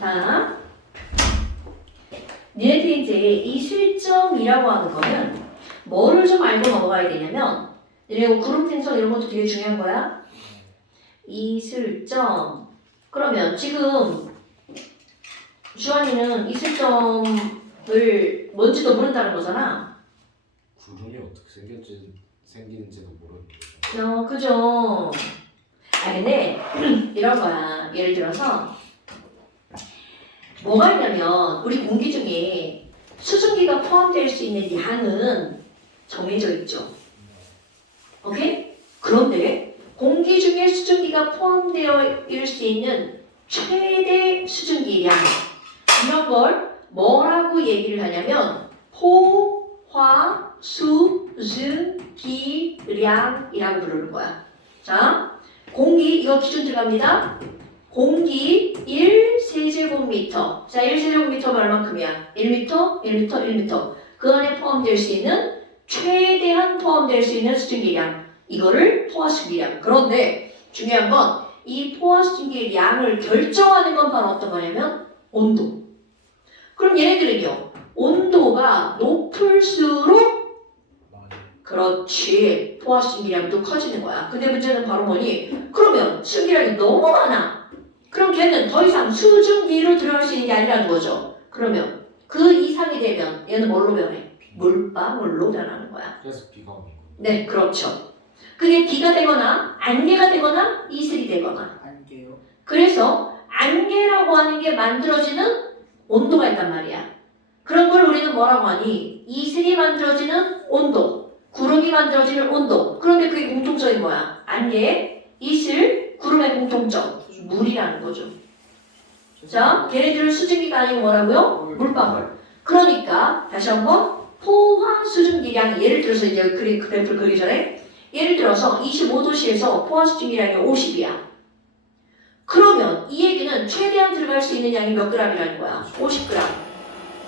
자, 니네들이 이제 이슬점이라고 하는 거는 뭐를 좀 알고 넘어가야 되냐면, 니네 그룹 생성 이런 것도 되게 중요한 거야. 이슬점. 그러면 지금 주환이는 이슬점을 뭔지도 모른다는 거잖아. 구름이 어떻게 생기는지도 모르는 거죠. 그죠. 근데 이런 거야. 예를 들어서 뭐가 있냐면 우리 공기 중에 수증기가 포함될 수 있는 양은 정해져 있죠. 오케이? 그런데 공기 중에 수증기가 포함되어 있을 수 있는 최대 수증기량, 이런 걸 뭐라고 얘기를 하냐면 포화수증기량이라고 부르는 거야. 자, 공기, 이거 기준 들어갑니다. 공기 1세제곱미터. 자, 1세제곱미터가 얼만큼이야? 1m, 1m, 1m. 그 안에 포함될 수 있는 최대한 포함될 수 있는 수증기량. 이거를 포화수증기량. 그런데 중요한 건 이 포화수증기량을 결정하는 건 바로 어떤 거냐면 온도. 그럼 얘네들은요, 온도가 높을수록 그렇지, 포화수증기량도 커지는 거야. 근데 문제는 바로 뭐니? 그러면 수증기량이 너무 많아. 그럼 걔는 더 이상 수증기로 들어갈 수 있는 게 아니라는 거죠. 그러면 그 이상이 되면 얘는 뭘로 변해? 물방울로 변하는 거야. 그래서 비가 오는 거예요. 네, 그렇죠. 그게 비가 되거나 안개가 되거나 이슬이 되거나. 안개요? 그래서 안개라고 하는 게 만들어지는 온도가 있단 말이야. 그런 걸 우리는 뭐라고 하니? 이슬이 만들어지는 온도, 구름이 만들어지는 온도. 그런데 그게 공통점이 뭐야? 안개, 이슬, 구름의 공통점. 물이라는 거죠. 자, 걔네들은 수증기가 아니고 뭐라고요? 물방울. 그러니까 다시 한번 포화 수증기량이, 예를 들어서 이제 그래프를 그리기 전에 예를 들어서 25도씨에서 포화 수증기량이 50이야. 그러면 이 얘기는 최대한 들어갈 수 있는 양이 몇 g이라는 거야? 50g.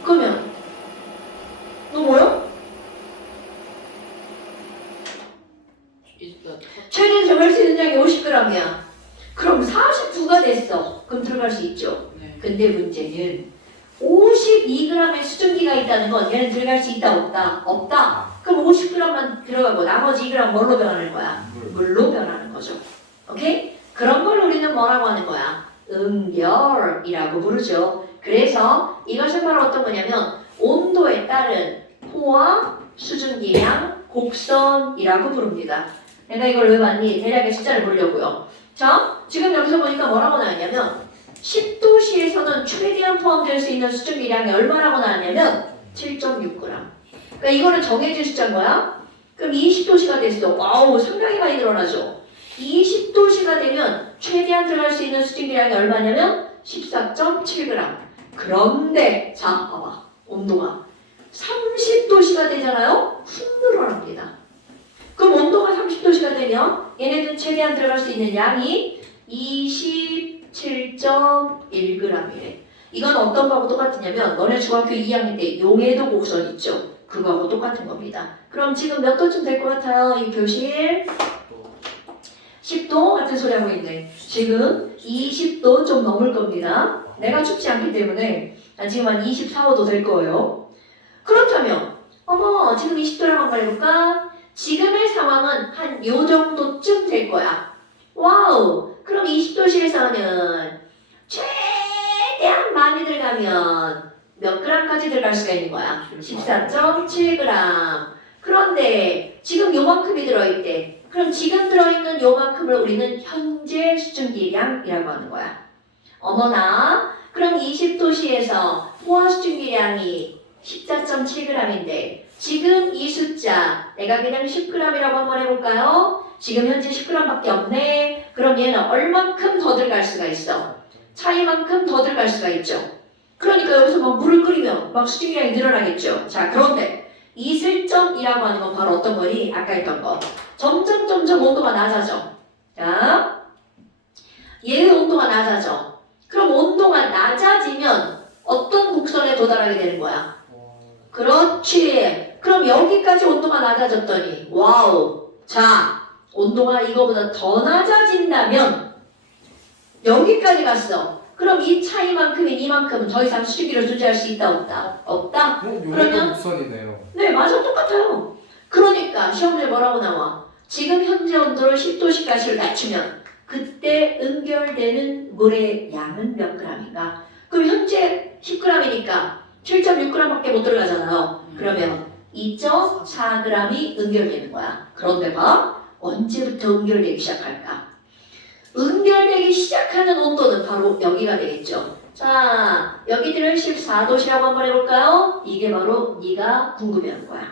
그러면 너 뭐요? 최대한 들어갈 수 있는 양이 50g이야. 그럼 49가 됐어. 그럼 들어갈 수 있죠. 네. 근데 문제는 52g의 수증기가 있다는 건 얘는 들어갈 수 있다 없다? 없다. 그럼 50g만 들어가고 나머지 2g 뭘로 변하는 거야? 물로 변하는 거죠. 오케이? 그런 걸 우리는 뭐라고 하는 거야? 응결이라고 부르죠. 그래서 이것은 바로 어떤 거냐면 온도에 따른 포화 수증기량 곡선이라고 부릅니다. 내가 이걸 왜 봤니? 대략의 숫자를 보려고요. 자, 지금 여기서 보니까 뭐라고 나왔냐면 10도씨에서는 최대한 포함될 수 있는 수증기량이 얼마라고 나왔냐면 7.6g. 그러니까 이거는 정해진 숫자인 거야. 그럼 20도씨가 됐어. 와우, 상당히 많이 늘어나죠. 20도씨가 되면 최대한 들어갈 수 있는 수증기량이 얼마냐면 14.7g. 그런데 자, 봐봐. 온도가 30도씨가 되잖아요. 훅 늘어납니다. 그럼 온도가 30도씨가 되면 얘네들 최대한 들어갈 수 있는 양이 27.1g이래. 이건 어떤 거하고 똑같으냐면 너네 중학교 2학년 때 용해도 곡선 있죠? 그거하고 똑같은 겁니다. 그럼 지금 몇 도쯤 될 것 같아요? 이 교실 10도 같은 소리 하고 있네. 지금 20도 좀 넘을 겁니다. 내가 춥지 않기 때문에 지금 한 24, 5도 될 거예요. 그렇다면 어머, 지금 20도라고 한번 해볼까? 지금의 상황은 한 요 정도쯤 될 거야. 와우! 그럼 20도씨에서는 최대한 많이 들어가면 몇 g까지 들어갈 수가 있는 거야? 14.7g. 그런데 지금 요만큼이 들어있대. 그럼 지금 들어있는 요만큼을 우리는 현재 수증기량이라고 하는 거야. 어머나, 그럼 20도씨에서 포화 수증기량이 14.7g인데 지금 이 숫자 내가 그냥 10g이라고 한번 해볼까요? 지금 현재 10g밖에 없네. 그럼 얘는 얼만큼 더 들어갈 수가 있어? 차이만큼 더 들어갈 수가 있죠. 그러니까 여기서 막 물을 끓이면 막 수증기량이 늘어나겠죠. 자, 그런데 이슬점이라고 하는 건 바로 어떤 거니? 아까 했던 거. 점점 온도가 낮아져. 자, 얘의 온도가 낮아져. 그럼 온도가 낮아지면 어떤 곡선에 도달하게 되는 거야? 그렇지. 그럼 여기까지 온도가 낮아졌더니 와우. 자, 온도가 이거보다 더 낮아진다면 여기까지 갔어. 그럼 이 차이만큼인 이만큼은 더 이상 수직기를 존재할 수 있다 없다? 없다? 요것도 그러면- 곡선이네요. 네 맞아 똑같아요. 그러니까 시험에 뭐라고 나와? 지금 현재 온도를 10도씩 가시를 낮추면 그때 응결되는 물의 양은 몇 g인가? 그럼 현재 10g이니까 7.6g밖에 못 들어가잖아요. 그러면 2.4g이 응결되는 거야. 그런데 봐. 언제부터 응결되기 시작할까? 응결되기 시작하는 온도는 바로 여기가 되겠죠. 자, 여기들을 14도시라고 한번 해볼까요? 이게 바로 네가 궁금해하는 거야.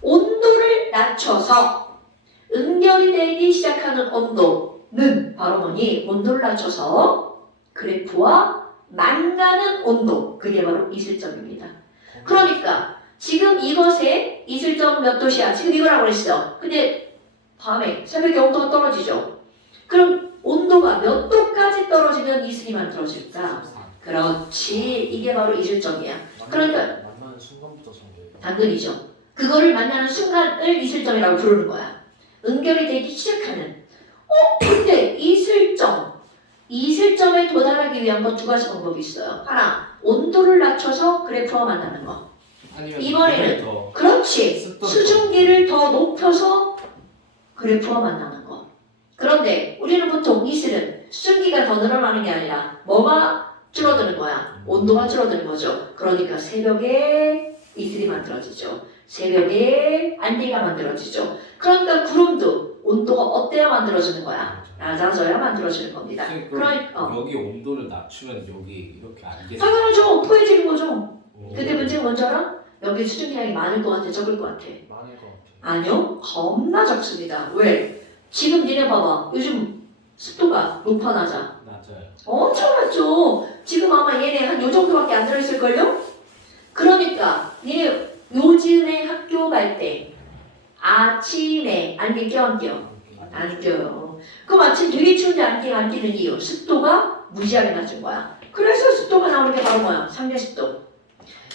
온도를 낮춰서 응결이 되기 시작하는 온도는 바로 뭐니? 온도를 낮춰서 그래프와 만나는 온도. 그게 바로 이슬점입니다. 그러니까 지금 이것의 이슬점 몇 도시야? 지금 이거라고 그랬어. 근데 밤에 새벽에 온도가 떨어지죠. 그럼 온도가 몇 도까지 떨어지면 이슬이 만들어질까? 그렇지. 이게 바로 이슬점이야. 그러니까 만나는 순간부터 정해요. 당근이죠. 그거를 만나는 순간을 이슬점이라고 부르는 거야. 응결이 되기 시작하는. 근데 이슬점에 도달하기 위한 건 두 가지 방법이 있어요. 하나, 온도를 낮춰서 그래프와 만나는 거. 아니면 이번에는 더 그렇지. 습도를 수증기를 더 높여서 그래프와 만나는 거. 그런데 우리는 보통 이슬은 수증기가 더 늘어나는 게 아니라 뭐가 줄어드는 거야? 온도가 줄어드는 거죠. 그러니까 새벽에 이슬이 만들어지죠. 새벽에 안개가 만들어지죠. 그러니까 구름도 온도가 어때야 만들어지는 거야? 낮아져야 만들어지는 겁니다. 선생님, 그러니까 여기 온도를 낮추면 여기 이렇게 안개. 당연하죠. 포해지는 거죠. 오. 근데 문제는 뭔지 알아? 여기 수증기량이 많을 것 같아, 적을 것 같아? 많을 것 같아요. 아니요, 겁나 적습니다. 왜? 지금 니네 봐봐. 요즘 습도가 높아 낮아. 낮아요. 엄청 낮죠. 지금 아마 얘네 한 요 정도밖에 안 들어있을걸요? 그러니까 니네 요즘에 학교 갈 때 아침에 안개 껴 안 껴? 안 껴요. 그럼 아침 되게 추운데 안개가 안 끼는 이유 습도가 무지하게 낮은 거야. 그래서 습도가 나오는 게 바로 뭐야? 상대 습도.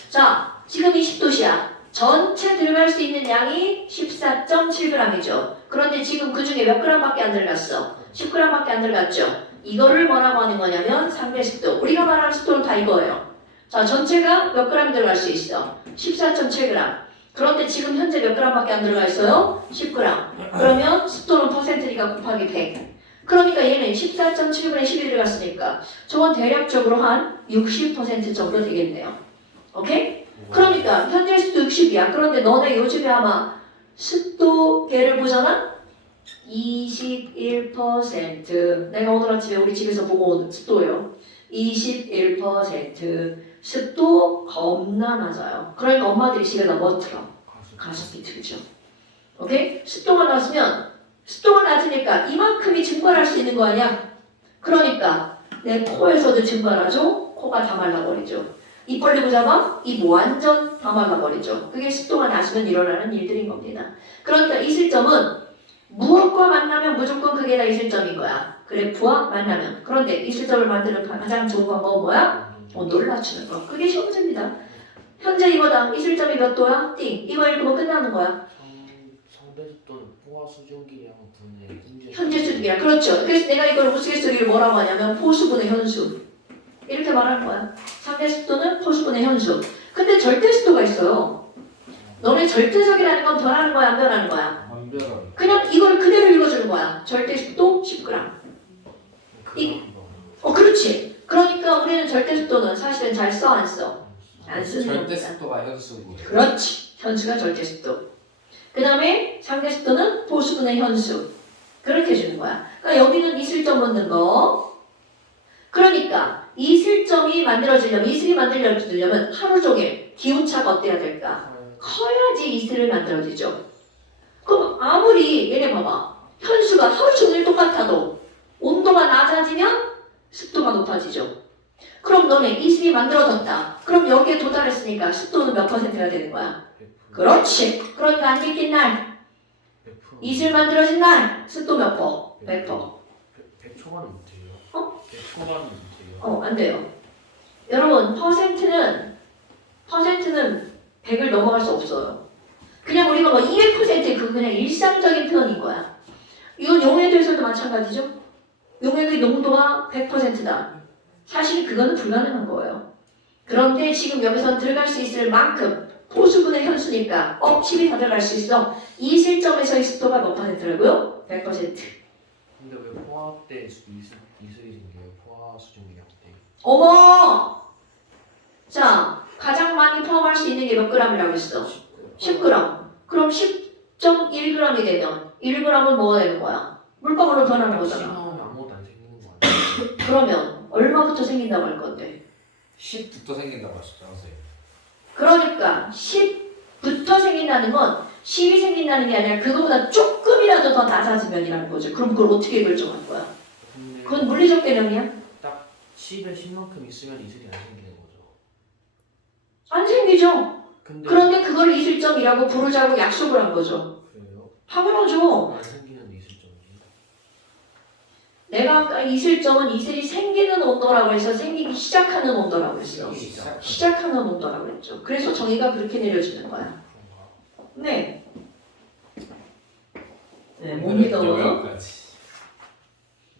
자, 지금 20도시야. 전체 들어갈 수 있는 양이 14.7g이죠. 그런데 지금 그 중에 몇 g밖에 안 들어갔어? 10g밖에 안 들어갔죠. 이거를 뭐라고 하는 거냐면 상대 습도. 우리가 말하는 습도는 다 이거예요. 자, 전체가 몇 g 들어갈 수 있어? 14.7g. 그런데 지금 현재 몇 g밖에 안 들어가 있어요? 10g. 그러면 습도는 퍼센트니까 곱하기 100. 그러니까 얘는 14.7분의 10이 들어갔으니까 저건 대략적으로 한 60% 정도 되겠네요. 오케이? 그러니까 현재 습도 60이야. 그런데 너네 요즘에 아마 습도계를 보잖아? 21%. 내가 오늘 아침에 우리 집에서 보고 온 습도예요. 21%. 습도 겁나 낮아요. 그러니까 엄마들이 집에다 뭐 틀어? 가습기 틀죠. 오케이? 습도가 낮으니까 이만큼이 증발할 수 있는 거 아니야? 그러니까 내 코에서도 증발하죠? 코가 다 말라버리죠. 입 벌리고 잡아? 입 완전 다 말라버리죠. 그게 습도가 낮으면 일어나는 일들인 겁니다. 그러니까 이슬점은 무엇과 만나면 무조건 그게 다 이슬점인 거야. 그래프와 만나면. 그런데 이슬점을 만드는 가장 좋은 방법은 뭐야? 온도를 낮추는 거. 그게 시험 문제입니다. 현재 이거다. 이슬점이 몇 도야? 띵. 이거 읽으면 끝나는 거야. 상대습도는 포화 수증기량 분의 현재 수준이야. 그렇죠. 그래서 내가 이걸 우스갯소리로 뭐라고 하냐면 포수분의 현수. 이렇게 말하는 거야. 상대 습도는 포수분의 현수. 근데 절대 습도가 있어요. 너네 절대적이라는 건 변하는 거야, 안 변하는 거야? 안 변하는. 그냥 이걸 그대로 읽어주는 거야. 절대 습도 10g. 그렇지. 그러니까 우리는 절대 습도는 사실은 잘 써, 안 써? 안 쓰는 절대 겁니다. 습도가 현수고요. 그렇지. 현수가 절대 습도. 그 다음에 상대 습도는 포수분의 현수. 그렇게 해주는 거야. 그러니까 여기는 이슬점 넣는 거. 그러니까 이슬점이 만들어지려면, 이슬이 만들어지려면 하루 종일 기온차가 어때야 될까? 커야지 이슬을 만들어지죠. 그럼 아무리 얘네 봐봐. 현수가 하루 종일 똑같아도 온도가 낮아지면 습도가 높아지죠. 그럼 너네 이슬이 만들어졌다. 그럼 여기에 도달했으니까 습도는 몇 퍼센트가 되는 거야? 그렇지. 그러니까 안개 낀 날, 이슬 만들어진 날, 습도 몇 퍼? 100%. 100초간은 못해요. 100초간은 못해요. 안 돼요. 여러분, 퍼센트는 100을 넘어갈 수 없어요. 그냥 우리가 뭐 200% 그 그냥 일상적인 표현인 거야. 이건 용해도에서도 마찬가지죠. 용해도 농도가 100%다. 사실 그거는 불가능한 거예요. 그런데 지금 여기서 들어갈 수 있을 만큼 포수분의 현수니까 10이 다 들어갈 수 있어. 이 실점에서의 습도가 몇 %라고요? 100%. 근데 왜 포화 때 이슬이 생겨요? 포화 수증기량 때. 어머! 자, 가장 많이 포함할 수 있는 게 몇 g이라고 했어? 10g. 그럼 10.1g이 되면 1g은 뭐가 되는 거야? 물방울로 변하는 거잖아. 나오면 아무것도 안 생기는 거 아니에요? 그러면 얼마부터 생긴다고 할 건데? 10부터 생긴다고 하셨죠, 선생님. 그러니까 10부터 생긴다는 건 10이 생긴다는 게 아니라 그거보다 조금이라도 더 낮아지면이라는 거죠. 그럼 그걸 어떻게 결정할 거야? 근데 그건 물리적 개념이야? 딱 10에 10만큼 있으면 이슬이 안 생기는 거죠. 안 생기죠. 근데 그런데 그걸 이슬점이라고 부르자고 약속을 한 거죠. 그래요? 당연하죠. 안 생기는 이슬점이. 내가 아까 이슬점은 이슬이 생기는 온도라고 해서 생기기 시작하는 온도라고 했어. 시작하는 온도라고 했죠. 그래서 정의가 그렇게 내려지는 거야. 그런가? 네. 네, 못 믿어. 여기까지.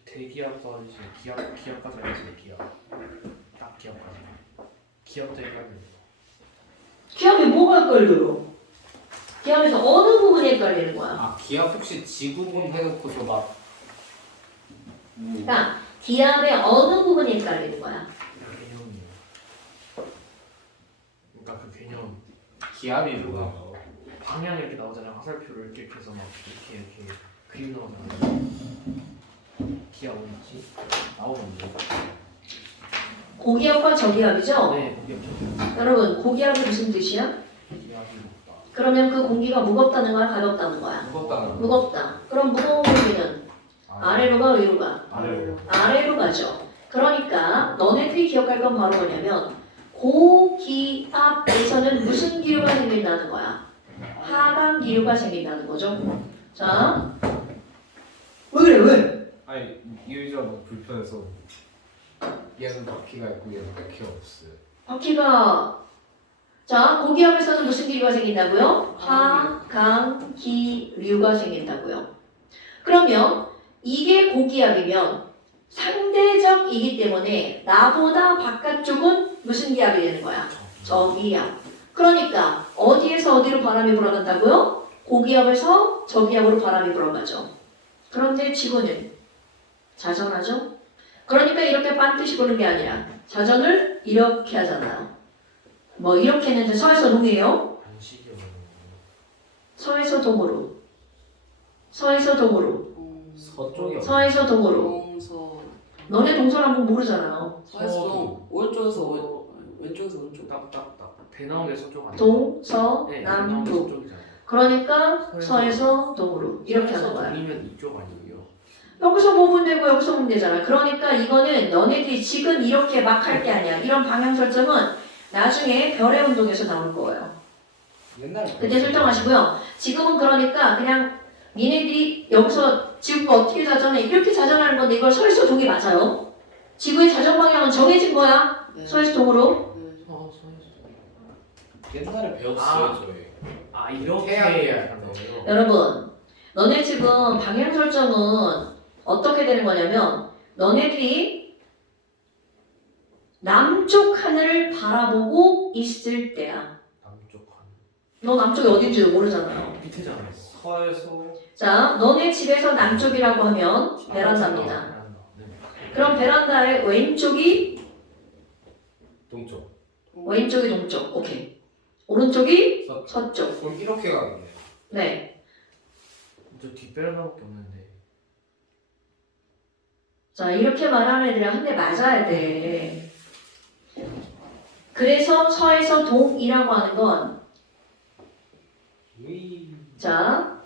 대기압과 이제 기압까지 알겠어요. 기압. 딱 기압까지. 기압도 헷갈려요. 기압이 뭐가 헷갈려요? 기압에서 어느 부분이 헷갈리는 거야? 아, 기압 혹시 지구본 해놓고서 막 그러니까 기압의 어느 부분이 헷갈리는 거야? 개념이요. 그러니까 그 개념 기압이 뭐예요? 방향 이렇게 나오잖아요. 화살표를 이렇게 해서 막 이렇게 그림 나오잖아요. 기압 어디지? 나오는데. 고기압과 저기압이죠? 네, 그게 좀 여러분, 고기압이 무슨 뜻이야? 기압이 높다. 그러면 그 공기가 무겁다는 거야? 가볍다는 거야? 무겁다는 거. 무겁다. 그럼 무거운 공기는 아래로 가, 위로 가? 아래로. 아래로 가죠. 그러니까 너네들이 기억할 건 바로 뭐냐면 고기압에서는 무슨 기류가 생긴다는 거야? 하강 기류가 생긴다는 거죠. 자, 왜 그래? 왜? 아니, 이 의자 너무 불편해서 얘는 바퀴가 있고 얘는 바퀴가 없어요. 바퀴가 자 고기압에서는 무슨 기류가 생긴다고요? 하강 기류가 생긴다고요. 그러면 이게 고기압이면 상대적이기 때문에 나보다 바깥쪽은 무슨 기압이 되는 거야? 저기압. 그러니까 어디에서 어디로 바람이 불어간다고요? 고기압에서 저기압으로 바람이 불어가죠. 그런데 지구는 자전하죠? 그러니까 이렇게 반드시 보는 게 아니라 자전을 이렇게 하잖아요. 뭐 이렇게 했는데 서에서 동이에요? 반식이 오는 거예요. 서에서 동으로. 서에서 동으로. 서쪽이 서에서 동으로. 동서 너네 동서랑 뭐 모르잖아요. 서에서 오른쪽에서 왼쪽에서 오른쪽. 딱딱딱. 배 나온 게 서쪽 아니에요? 동, 서, 네, 남, 배 나온 게 북. 서쪽이잖아요. 그러니까 서에서 동으로. 이렇게 하는 거야. 아니면 이쪽 아니에요? 여기서 보면 되고 여기서 보면 되잖아. 그러니까 이거는 너네들이 지금 이렇게 막 할 게 아니야. 이런 방향 설정은 나중에 별의 운동에서 나올 거예요. 옛날에 그때 설정하시고요. 지금은 그러니까 그냥 니네들이 여기서 지구가 어떻게 자전해 이렇게 자전하는 건데 이걸 서에서 동이 맞아요. 지구의 자전 방향은 정해진 거야. 네. 서에서 동으로. 네. 서에서. 옛날에 배웠어요, 아. 저희. 아 이렇게 태양이 하는 거예요? 여러분, 너네 지금 방향 설정은 어떻게 되는 거냐면 너네들이 남쪽 하늘을 바라보고 있을 때야. 남쪽 한 너 남쪽이 어딘지도 모르잖아요. 밑에잖아요. 서에서 자, 너네 집에서 남쪽이라고 하면 베란다입니다. 네. 그럼 베란다의 왼쪽이 동쪽. 왼쪽이 동쪽. 오케이. 오른쪽이 서쪽. 서쪽. 그럼 이렇게 가겠네. 네. 저 뒷배란다밖에 없는데. 자, 이렇게 말하는 애들은 한 대 맞아야 돼. 그래서 서에서 동이라고 하는 건 위. 자,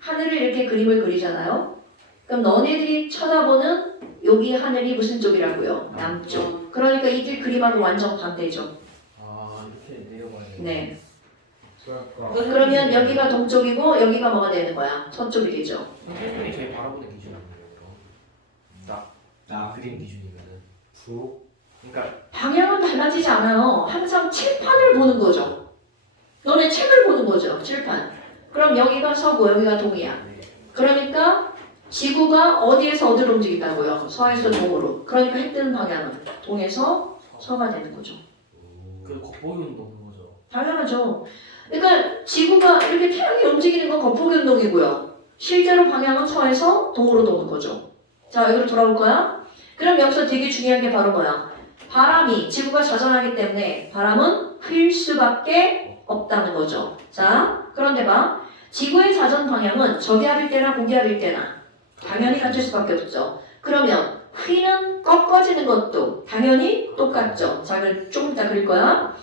하늘을 이렇게 그림을 그리잖아요. 그럼 너네들이 쳐다보는 여기 하늘이 무슨 쪽이라고요? 남쪽. 그러니까 이들 그림하고 완전 반대죠. 아 이렇게 내려가야 돼. 네. 그러니까 그러면 여기가 동쪽이고 여기가 뭐가 되는 거야? 서쪽이 되죠. 선생님이 저희 바라보는 기준이 뭐예요? 나 그림 기준이면은 북. 그러니까 방향은 달라지지 않아요. 항상 칠판을 보는 거죠. 너네 책을 보는 거죠. 칠판. 그럼 여기가 서고 여기가 동이야. 네. 그러니까 지구가 어디에서 어디로 움직인다고요? 서에서 동으로. 그러니까 해 뜨는 방향은 동에서 서가 되는 거죠. 그 겉보기 운동 그거죠. 당연하죠. 그러니까 지구가 이렇게 태양이 움직이는 건 겉보기 운동이고요. 실제로 방향은 서에서 동으로 도는 거죠. 자, 여기로 돌아올 거야. 그럼 여기서 되게 중요한 게 바로 뭐야? 바람이 지구가 자전하기 때문에 바람은 흘 수밖에 없다는 거죠. 자, 그런데 봐. 지구의 자전 방향은 저기압일 때나 고기압일 때나 당연히 같을 수밖에 없죠. 그러면 휘는 꺾어지는 것도 당연히 똑같죠. 자, 그럼 조금 이따 그릴 거야.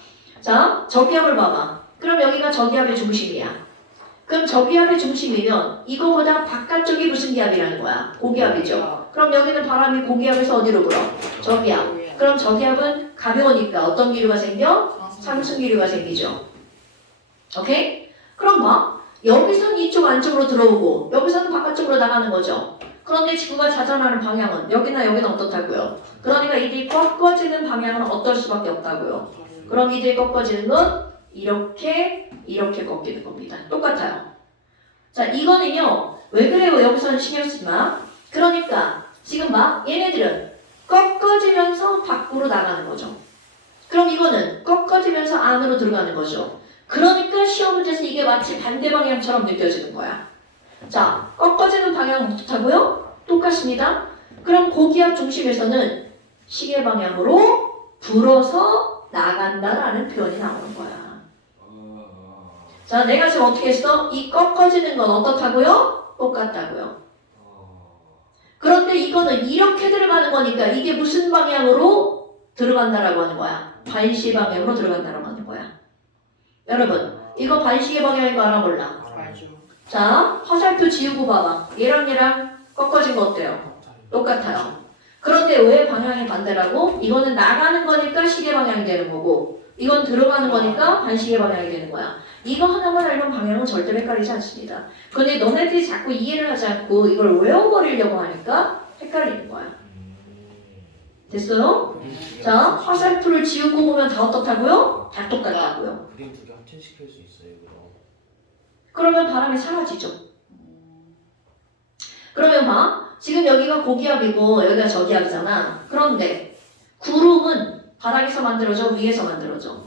자, 저기압을 봐봐. 그럼 여기가 저기압의 중심이야. 그럼 저기압의 중심이면 이거보다 바깥쪽이 무슨 기압이라는 거야? 고기압이죠. 그럼 여기는 바람이 고기압에서 어디로 불어? 저기압. 그럼 저기압은 가벼우니까 어떤 기류가 생겨? 상승 기류가 생기죠. 오케이? 그럼 봐. 여기서는 이쪽 안쪽으로 들어오고 여기서는 바깥쪽으로 나가는 거죠. 그런데 지구가 자전하는 방향은 여기나 여기는 어떻다고요? 그러니까 이들이 꺾어지는 방향은 어떨 수밖에 없다고요. 그럼 이들이 꺾어지는 건 이렇게 꺾이는 겁니다. 똑같아요. 자, 이거는요. 왜 그래요? 여기서는 신경 쓰지 마. 그러니까 지금 봐. 얘네들은 꺾어지면서 밖으로 나가는 거죠. 그럼 이거는 꺾어지면서 안으로 들어가는 거죠. 그러니까 시험 문제에서 이게 마치 반대 방향처럼 느껴지는 거야. 자, 꺾어지는 방향은 어떻다고요? 똑같습니다. 그럼 고기압 중심에서는 시계 방향으로 불어서 나간다라는 표현이 나오는 거야. 자, 내가 지금 어떻게 했어? 이 꺾어지는 건 어떻다고요? 똑같다고요. 그런데 이거는 이렇게 들어가는 거니까 이게 무슨 방향으로 들어간다라고 하는 거야? 반시 방향으로 들어간다라고 하는 거야. 여러분, 이거 반시계 방향인 거 알아 몰라? 알죠. 자, 화살표 지우고 봐봐. 얘랑 꺾어진 거 어때요? 똑같아요. 그런데 왜 방향이 반대라고? 이거는 나가는 거니까 시계 방향이 되는 거고 이건 들어가는 거니까 반시계 방향이 되는 거야. 이거 하나만 알면 방향은 절대로 헷갈리지 않습니다. 근데 너네들이 자꾸 이해를 하지 않고 이걸 외워버리려고 하니까 헷갈리는 거야. 됐어요? 자, 화살표를 지우고 보면 다 어떻다고요? 다 똑같다고요. 그림 두 개 합체시킬 수 있어요, 그럼. 그러면 바람이 사라지죠. 그러면 봐. 지금 여기가 고기압이고 여기가 저기압이잖아. 그런데 구름은 바닥에서 만들어져? 위에서 만들어져?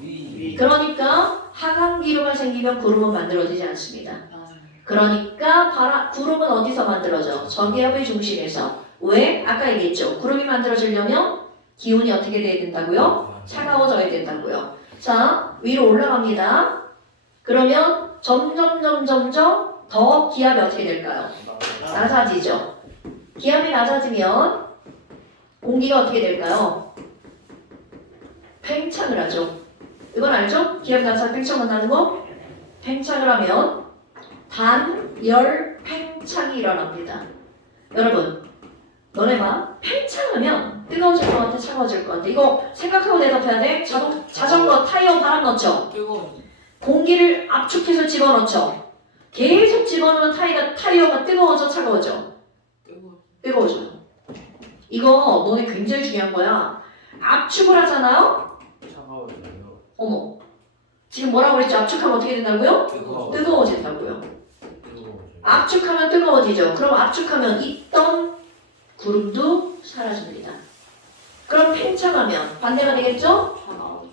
그러니까 하강기류가 생기면 구름은 만들어지지 않습니다. 그러니까 구름은 어디서 만들어져? 저기압의 중심에서. 왜? 아까 얘기했죠. 구름이 만들어지려면 기온이 어떻게 돼야 된다고요? 차가워져야 된다고요. 자, 위로 올라갑니다. 그러면 점점 더 기압이 어떻게 될까요? 낮아지죠. 기압이 낮아지면 공기가 어떻게 될까요? 팽창을 하죠. 이건 알죠? 기압이 낮아서 팽창을 한다는 거? 팽창을 하면 단열 팽창이 일어납니다. 여러분, 너네 봐. 팽창하면 뜨거워질 것 같아, 차가워질 것 같아. 이거 생각하고 대답해야 돼. 자전거 타이어 바람 넣죠? 뜨거워. 공기를 압축해서 집어넣죠? 계속 집어넣으면 타이어가 뜨거워져, 차가워져? 뜨거워져요. 이거 너네 굉장히 중요한 거야. 압축을 하잖아요? 차가워져요. 어머. 지금 뭐라고 그랬죠? 압축하면 어떻게 된다고요? 뜨거워. 뜨거워진다고요. 뜨거워져요. 압축하면 뜨거워지죠. 그럼 압축하면 있던 구름도 사라집니다. 그럼 팽창하면 반대가 되겠죠?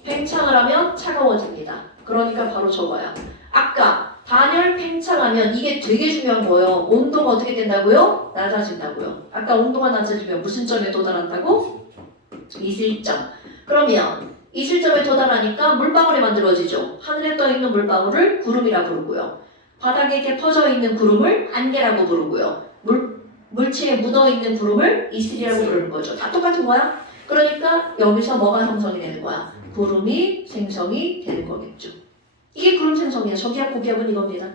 팽창을 하면 차가워집니다. 그러니까 바로 저거야. 아까 단열 팽창하면 이게 되게 중요한 거예요. 온도가 어떻게 된다고요? 낮아진다고요. 아까 온도가 낮아지면 무슨 점에 도달한다고? 이슬점. 그러면 이슬점에 도달하니까 물방울이 만들어지죠. 하늘에 떠 있는 물방울을 구름이라 부르고요. 바닥에 이렇게 퍼져 있는 구름을 안개라고 부르고요. 물체에 묻어 있는 구름을 이슬이라고 부르는 거죠. 다 똑같은 거야. 그러니까 여기서 뭐가 형성이 되는 거야? 구름이 생성이 되는 거겠죠. 이게 구름 생성이야. 저기압 고기압은 이겁니다.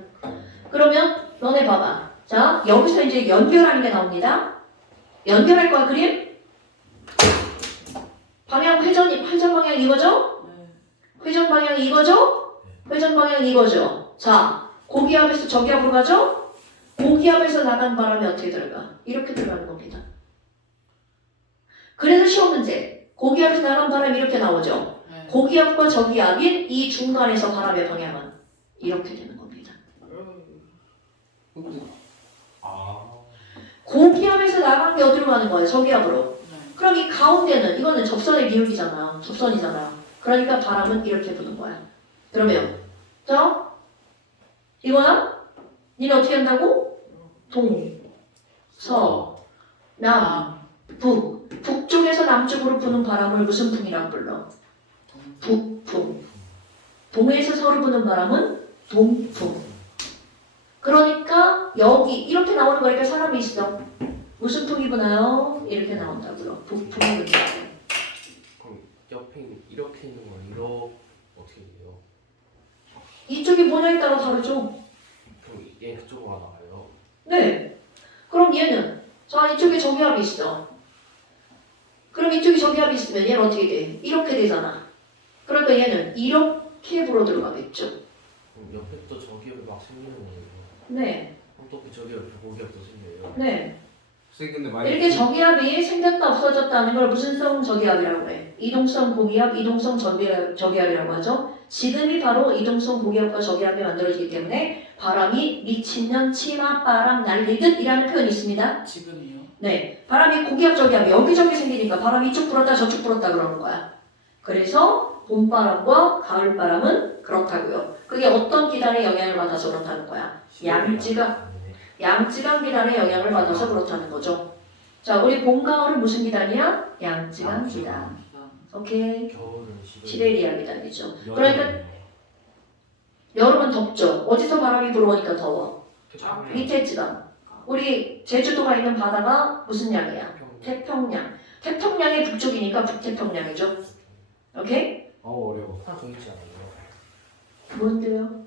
그러면 너네 봐봐. 자, 여기서 이제 연결하는 게 나옵니다. 연결할 거야, 그림? 방향 회전 방향 이거죠? 회전 방향 이거죠? 회전 방향 이거죠? 자, 고기압에서 저기압으로 가죠? 고기압에서 나간 바람이 어떻게 들어가? 이렇게 들어가는 겁니다. 그래서 시험 문제. 고기압에서 나간 바람이 이렇게 나오죠? 고기압과 저기압인 이 중간에서 바람의 방향은 이렇게 되는 겁니다. 고기압에서 나간 게 어디로 가는 거예요? 저기압으로. 네. 그럼 이 가운데는 이거는 접선의 기울기잖아. 접선이잖아. 그러니까 바람은 이렇게 부는 거야. 그러면 자 이거야? 니네 어떻게 한다고? 동, 서, 남, 북. 북쪽에서 남쪽으로 부는 바람을 무슨 풍이라고 불러? 북풍. 동에서 서로 부는 바람은 동풍. 그러니까 여기 이렇게 나오는 거니까 사람이 있어. 무슨 풍이 부나요? 이렇게 나온다고요. 북풍이 분다. 그럼 옆에 이렇게 있는 건 이렇게 어떻게 돼요? 이쪽이 뭐냐에 따라 다르죠. 그럼 얘 그쪽으로 나가요? 네. 그럼 얘는 자 이쪽에 저기압이 있어. 그럼 이쪽에 저기압이 있으면 얘는 어떻게 돼? 이렇게 되잖아. 그러니까 얘는 이렇게 불어 들어가겠죠. 그럼 옆에 또 저기압이 막 생기는 거예요? 네. 그럼 또 그 저기압 고기압도 생겨요? 네. 선생님 근데 만약 이렇게 저기압이 생겼다 없어졌다는 걸 무슨성 저기압이라고 해? 이동성 고기압, 이동성 저기압이라고 하죠. 지금이 바로 이동성 고기압과 저기압이 만들어지기 때문에 바람이 미친년 치맛바람 날리듯 이라는 표현이 있습니다. 지금이요? 네, 바람이 고기압 저기압 여기저기 생기니까 바람이 이쪽 불었다 저쪽 불었다 그러는 거야. 그래서 봄바람과 가을바람은 그렇다고요. 그게 어떤 기단의 영향을 받아서 그렇다는 거야. 양지간 기단의 영향을 받아서 그렇다는 거죠. 자, 우리 봄, 가을은 무슨 기단이야? 양지간 기단. 오케이. 겨울은 시베리아 기단이죠. 그러니까 여름은 덥죠. 어디서 바람이 불어오니까 더워? 밑에 지방. 우리 제주도가 있는 바다가 무슨 양이야? 태평양. 태평양의 북쪽이니까 북태평양이죠. 오케이? 어려워. 하나 더 있지 않아요? 뭔데요? 그냥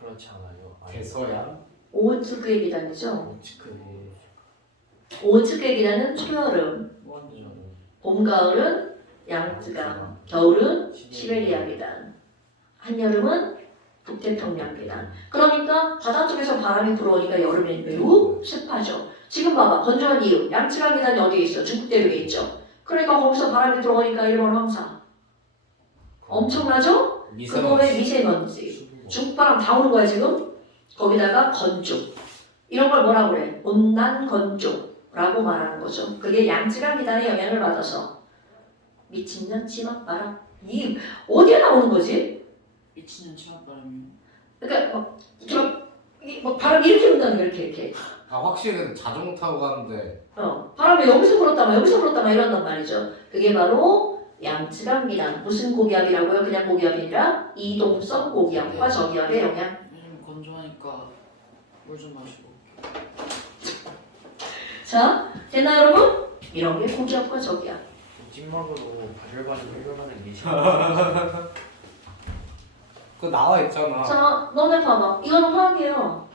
그렇지 않아요? 대서양? 오츠크의 기단이죠. 오치크네. 오츠크의 기단은 초여름, 뭐하는 봄, 가을은 양지강, 겨울은 시베리아 기단, 한여름은 북태평양 기단. 그러니까 바다 쪽에서 바람이 불어오니까 여름엔 매우 습하죠. 지금 봐봐. 건조한 이유. 양지강 기단이 어디에 있어? 중국 대륙에 있죠. 그러니까 거기서 바람이 들어오니까 일본 황사. 엄청나죠? 그거에 미세먼지. 중국바람 다 오는 거야 지금. 거기다가 건조. 이런 걸 뭐라고 그래? 온난 건조라고 말하는 거죠. 그게 양지강 기단의 영향을 받아서 미친년 치맛바람. 이 어디에 나오는 거지? 미친년 치맛바람이요? 그러니까 이게 막 바람이 이렇게 분다는 거야 이렇게. 아 확실히 근데 자전거 타고 가는데 바람이 여기서 불었다가 여기서 불었다가 이런단 말이죠. 그게 바로 양지강 기단. 무슨 고기압이라고요? 그냥 고기압이 아니라 이동성 고기압과 저기압의 영향. 요즘 건조하니까 물 좀 마시고. 자, 됐나 여러분? 이런 게 고기압과 저기압. 찐막으로 바들바들 흘러가는 게 그거 나와 있잖아. 자, 너네 봐봐. 이거는 화학이에요.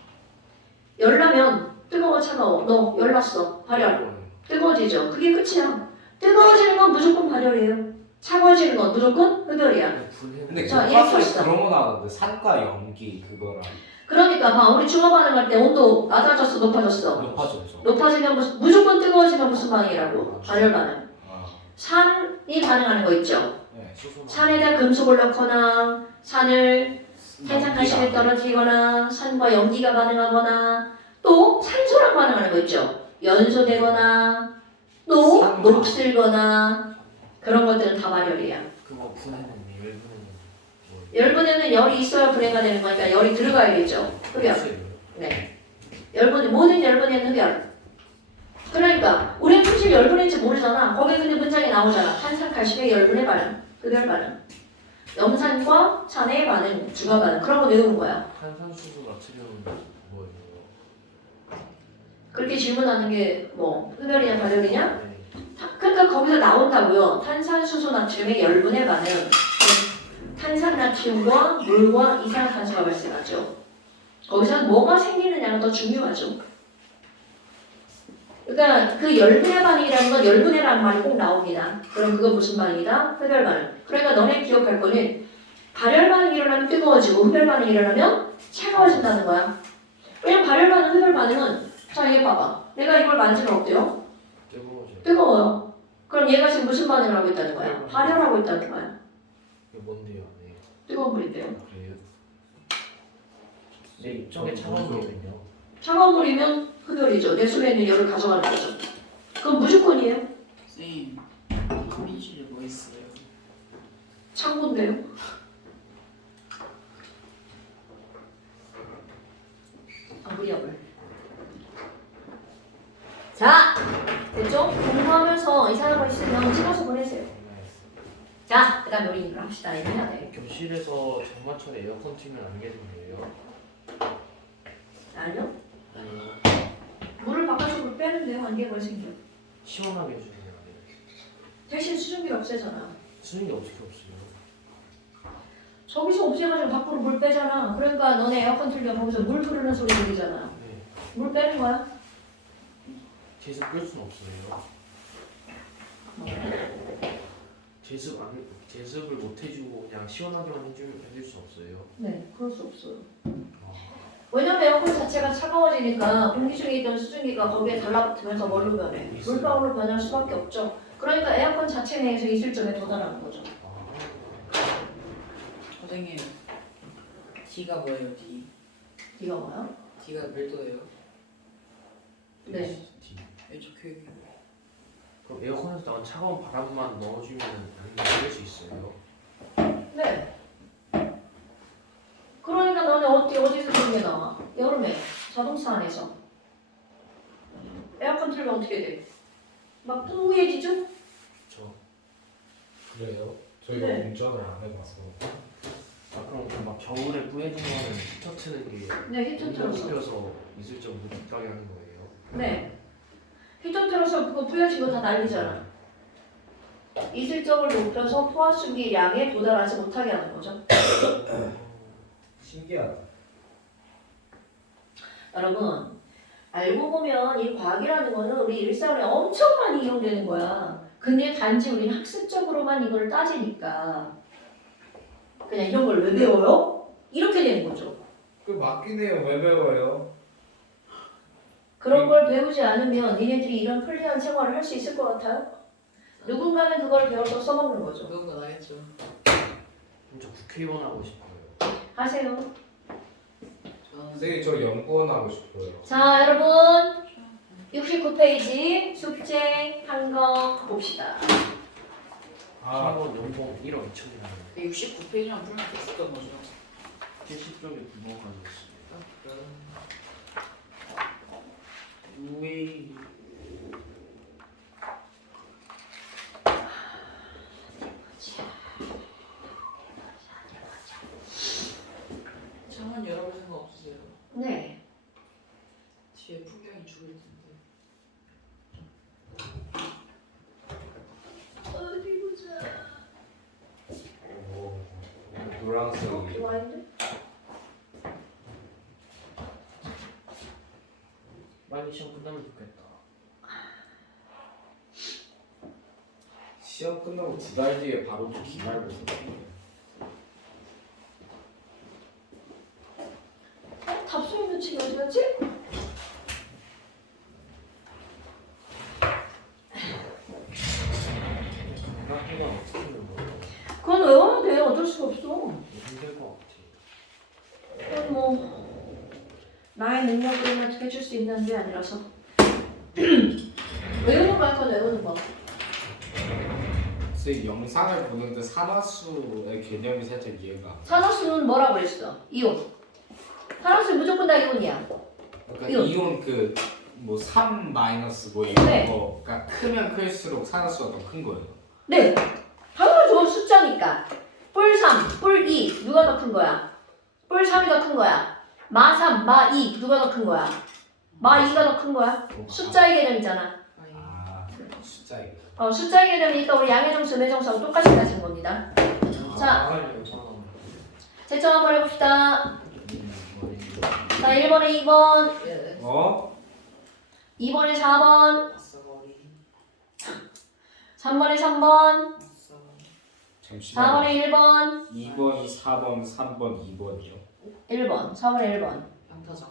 열나면 뜨거워 차가워. 너 열났어. 발열. 뜨거워지죠. 그게 끝이야. 뜨거워지는 건 무조건 발열이에요. 차가워지는 건 무조건 흡열이야. 근데 자, 교과서에 이렇게 그런 거 나왔는데 산과 연기 그거랑 그러니까 봐. 우리 중화 반응할 때 온도 낮아졌어, 높아졌어. 높아졌죠. 높아지면 무조건 뜨거워지면 무슨 반응이라고? 발열 반응. 아, 산이 반응하는 거 있죠. 네. 산에다 금속을 넣거나 산을 탄산가스를 떨어뜨리거나 산과 연기가 반응하거나 또 산소랑 반응하는 거 있죠. 연소되거나 또 산소. 녹슬거나 그런 것들은 다 발열이야. 그거 분해는 열분해는 뭐예요? 열분에는 열이 있어야 분해가 되는 거니까 열이 들어가야겠죠. 흡열. 네. 열분 모든 열분에는 흡열. 그러니까 우리는 사실 열분인지 모르잖아. 거기 근데 문장에 나오잖아. 탄산칼슘의 열분의 반응, 흡열 반응. 염산과 산의 반응, 중화 반응 그런 거 외우는 거야. 탄산수소 나트륨은 뭐예요? 그렇게 질문하는 게 뭐 흡열이냐 발열이냐? 네. 그러니까 거기서 나온다고요. 탄산수소 나트륨의 열분의 반응. 탄산나트륨과 물과 이산화탄소가 발생하죠. 거기서 뭐가 생기느냐가 더 중요하죠. 그러니까 그 열분의 반응이라는 건 열분해라는 말이 꼭 나옵니다. 그럼 그건 무슨 반응이다? 흡열 반응. 그러니까 너네 기억할 거는 발열 반응이 일어나면 뜨거워지고 흡열 반응이 일어나면 차가워진다는 거야. 왜냐면 발열 반응, 흡열 반응은 자 얘 봐봐. 내가 이걸 만지면 어때요? 뜨거워져요. 뜨거워요. 그럼 얘가 지금 무슨 반응을 하고 있다는 거야? 발열하고 있다는 거야. 이게 뭔데요? 네. 뜨거운 물인데요. 그래요? 내 입장에 차가운 물이면요. 차가운 물이면 흡열이죠. 내 속에 있는 열을 가져가는 거죠. 그건 무조건이에요. 쌤, 컴민실에 뭐 있어요? 창고인데요. 아무리야물. 자, 됐죠? 공부하면서 이상한 거 있으면 찍어서 보내세요. 자, 그다음 우리 이걸 합시다. 이거 해야 돼. 교실에서 장마철에 에어컨 틀면 안 되는 거예요? 아니요? 아니요. 물을 바깥으로 빼는데요. 안개가 왜 생겨? 시원하게 해주는 거예요. 대신 수증기를 없애잖아. 쓰는 게 어떻게 없어요? 저기서 없애가지고 밖으로 물 빼잖아. 그러니까 너네 에어컨 틀면 거기서 물 흐르는 소리 들리잖아. 네. 물 빼는 거야. 제습 끌 수는 없어요. 뭐. 제습을 못 해주고 그냥 시원하게만 해줄 수 없어요. 네, 그럴 수 없어요. 아, 왜냐면 에어컨 자체가 차가워지니까 공기 중에 있던 수증기가 거기에 달라붙으면서 뭘로 변해? 물방울로 변할 수밖에 없죠. 그러니까 에어컨 자체 내에서 이슬점에 도달하는 거죠. 선생님, D가 뭐예요? D. 이거 뭐야? D가 몇 도예요? 네. 왜 적혀있는 그럼 에어컨에서 나온 차가운 바람만 넣어주면 안 될수 있어요? 네. 그러니까 너네 어디서 그런 게 나와? 여름에 자동차 안에서 에어컨 틀면 어떻게 돼? 막 뿌얘지죠? 저. 그래요? 저희가 네. 운전을 안 해봐서. 아 그럼 막 겨울에 뿌얘진 거는 히터 트는 게 네, 히터 틀어서. 시켜서 이슬점 못 가게 하는 거예요? 네. 히터 틀어서 그거 뿌려진 거 다 날리잖아. 이슬점을 높여서 포화수기량에 도달하지 못하게 하는 거죠. 신기하다. 여러분, 알고 보면 이 과학이라는 거는 우리 일상에 엄청 많이 이용되는 거야. 근데 단지 우리는 학습적으로만 이걸 따지니까 그냥 이런 걸 왜 배워요? 이렇게 되는 거죠. 그 맞긴 해요. 왜 배워요? 그런 걸 배우지 않으면 니네들이 이런 편리한 생활을 할 수 있을 것 같아요? 누군가는 그걸 배워서 써먹는 거죠. 그런 건 알겠죠. 저 국회의원 하고 싶어요. 하세요. 저는 선생님 저 연구원 하고 싶어요. 자, 여러분 69페이지 숙제 한 거 봅시다. 한번 연봉 1억 2천이라는 69페이지만 풀면 됐었던 거죠. 70점의 구멍 가져왔습니다. 우웨이 창문 열어볼 생각 없으세요? 네. 뒤에 풍경이 죽을 텐데. 어디 보자. 오, 노란색이. 좋아했는데? 빨리 시험 끝나면 좋겠다. 시험 끝나고 2달 뒤에 바로 또 기말고사. 답수 있는 친구 어디 갔지? 감각기관 어떻게 하는 거예요? 그건 외워야 돼. 어쩔 수가 없어. 힘들 것 같아. 그건 뭐 나의 능력으로만 해줄 수 있는 게 아니라서 외우는 거 같아. 외우는 거. 선생님 영상을 보는데 산화수의 개념이 살짝 이해가. 산화수는 뭐라고 그랬어? 이온. 산화수 무조건 다 이온이야. 그러니까 이온. 이온 그뭐 3 마이너스 뭐 이런 네. 거가 크면 클수록 산화수가 더 큰 거예요. 네. 당연하죠. 숫자니까. 뿔 3, 뿔 2 누가 더 큰 거야? 뿔 3이 더 큰 거야. 마 3, 마 2 누가 더 큰 거야? 마 2가 더 큰 거야. 숫자의 개념이잖아. 아니, 아 숫자이구나. 숫자의 개념이니까 우리 양의 정수, 음의 정수하고 똑같이 가진 겁니다. 자. 빨리 연산하면 채점 한번 해봅시다. 자, 1번에 2번, 예. 어? 2번에 4번, 아싸거리. 3번에 3번, 아싸. 잠시만. 4번에 1번, 2번, 4번, 3번, 2번이요. 1번, 4번에 1번, 양타장.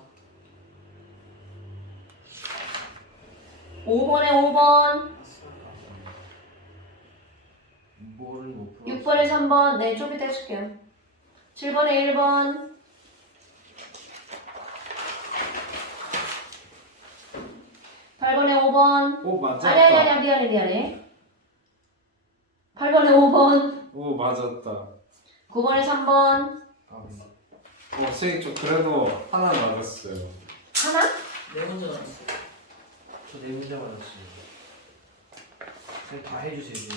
5번에 5번, 아싸. 뭐를 못 풀어? 6번에 3번, 네, 좀 이따 해줄게요. 7번에 1번, 8번에 5번. 오 맞았다. 아니야, 미안해. 8번에 5번. 오 맞았다. 9번에 3번. 선생님 좀 그래도 하나 맞았어요. 하나? 네 문제 나왔어요. 저네 문제 맞았어요. 선생님 다 해주세요 지금.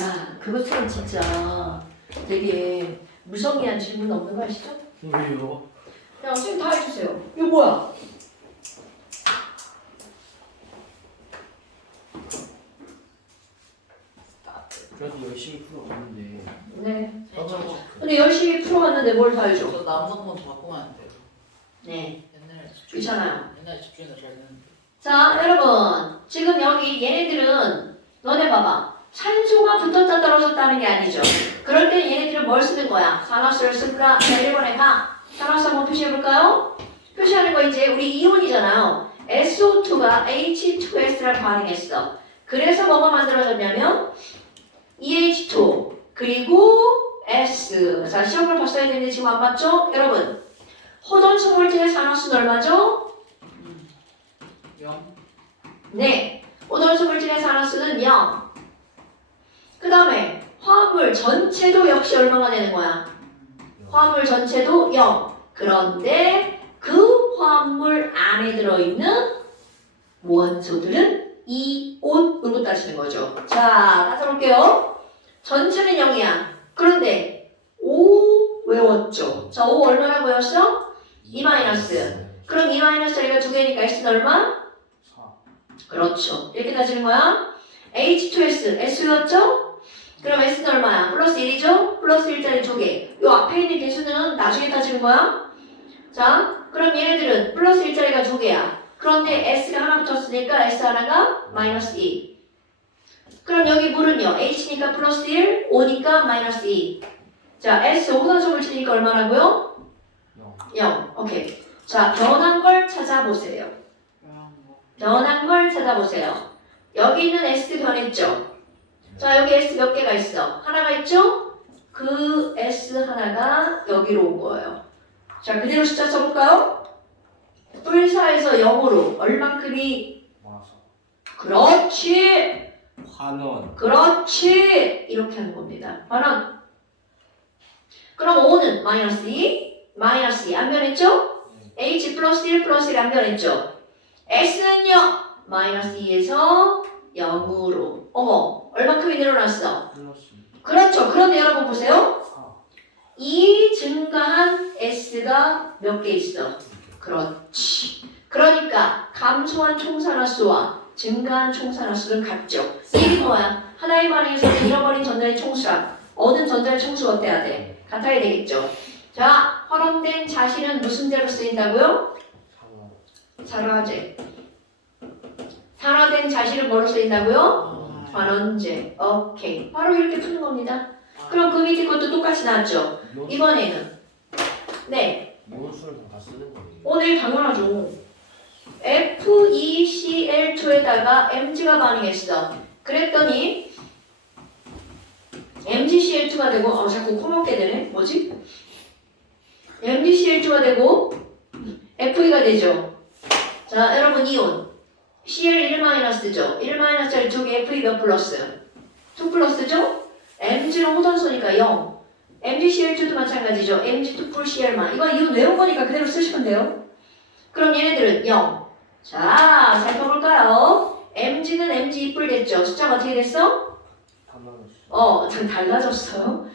야, 그것처럼 진짜 되게 무성의한 질문 없는 거 아시죠? 왜요? 야, 선생님 다 해주세요. 이거 뭐야? 그래도 열심히 풀어봤는데 네. 저거 근데 열심히 풀어왔는데 뭘 다 해줘? 저 남은 건 더 바꾸면 안 돼요. 네. 옛날에 집중. 귀찮아요. 옛날에 집중해서 잘 되는데. 자, 여러분. 지금 여기 얘네들은 너네 봐봐. 산소가 붙었다 떨어졌다는 게 아니죠. 그럴 때 얘네들은 뭘 쓰는 거야? 산화수를 쓸까? 자, 1번에 가. 산화수 한번 표시해볼까요? 표시하는 거 이제 우리 이온이잖아요. SO2가 H2S랑 반응했어. 그래서 뭐가 만들어졌냐면 EH2 그리고 S. 자, 시험을 봤어야 되는데 지금 안 봤죠? 여러분. 호전수 몰트의 산화수는 얼마죠? 0. 네. 호전수 물질의 산화수는 0. 그 다음에 화합물 전체도 역시 얼마가 되는 거야? 화합물 전체도 0. 그런데 그 화합물 안에 들어있는 원소들은 이온 으로 따지는 거죠. 자, 따져볼게요. 전체는 0이야. 그런데 5 외웠죠? 자, 5 얼마나 외웠어? 2 마이너스. 그럼 2 마이너스가 2개니까 S는 얼마? 4. 그렇죠. 이렇게 따지는 거야. H2S, S였죠? 그럼 S는 얼마야? 플러스 1이죠? 플러스 1짜리 2개. 요 앞에 있는 개수는 나중에 따지는 거야. 자, 그럼 얘네들은 플러스 1짜리가 2개야. 그런데 S가 하나 붙었으니까 S 하나가 마이너스 2. 그럼 여기 물은요. H니까 플러스 1, O니까 마이너스 2. 자, S 호산소 물질이니까 얼마라고요? 0. 오케이. 자, 변한 걸 찾아보세요. 변한 걸 찾아보세요. 여기 있는 S 변했죠? 자, 여기 S 몇 개가 있어? 하나가 있죠? 그 S 하나가 여기로 온 거예요. 자, 그대로 숫자 써볼까요? 뿔사에서 0으로 얼만큼이? 모아서. 그렇지! 환원. 그렇지! 이렇게 하는 겁니다. 반원. 그럼 5는 마이너스 2, 마이너스 2. 안 변했죠? H 플러스 1 플러스 1 안 변했죠? S는요? 마이너스 2에서 0으로. 어머, 얼마큼이 늘어났어? 플러스 그렇죠. 그런데 여러분 보세요. 4. 이 증가한 S가 몇 개 있어? 그렇지. 그러니까 감소한 총산화수와 증가한 총산화수는 같죠. 이게 뭐야? 하나의 반응에서 잃어버린 전자의 총수랑 얻은 전자의 총수가 어때야 돼? 같아야 되겠죠. 자, 활용된 자실은 무슨 재로 쓰인다고요? 산화제. 산화된 자실은 뭐로 쓰인다고요? 환원제. 오케이. 바로 이렇게 푸는 겁니다. 그럼 그 밑에 것도 똑같이 나왔죠? 이번에는 네, 이온수를 다 쓰는 거예요. 오늘 당연하죠. FeCl2에다가 Mg가 반응했어. 그랬더니 MgCl2가 되고 자꾸 코 먹게 되네. 뭐지? MgCl2가 되고 Fe가 되죠. 자, 여러분 이온 Cl 1-죠. 1-짜리 2개 Fe 몇 플러스? 2 플러스죠? Mg는 호전소니까 0. MgCl2도 마찬가지죠. Mg2+Cl만. 이거 이온 외운 거니까 그대로 쓰시면 돼요. 그럼 얘네들은 0. 자, 살펴볼까요? Mg는 Mg2+ 됐죠. 숫자가 어떻게 됐어? 좀 달라졌어요.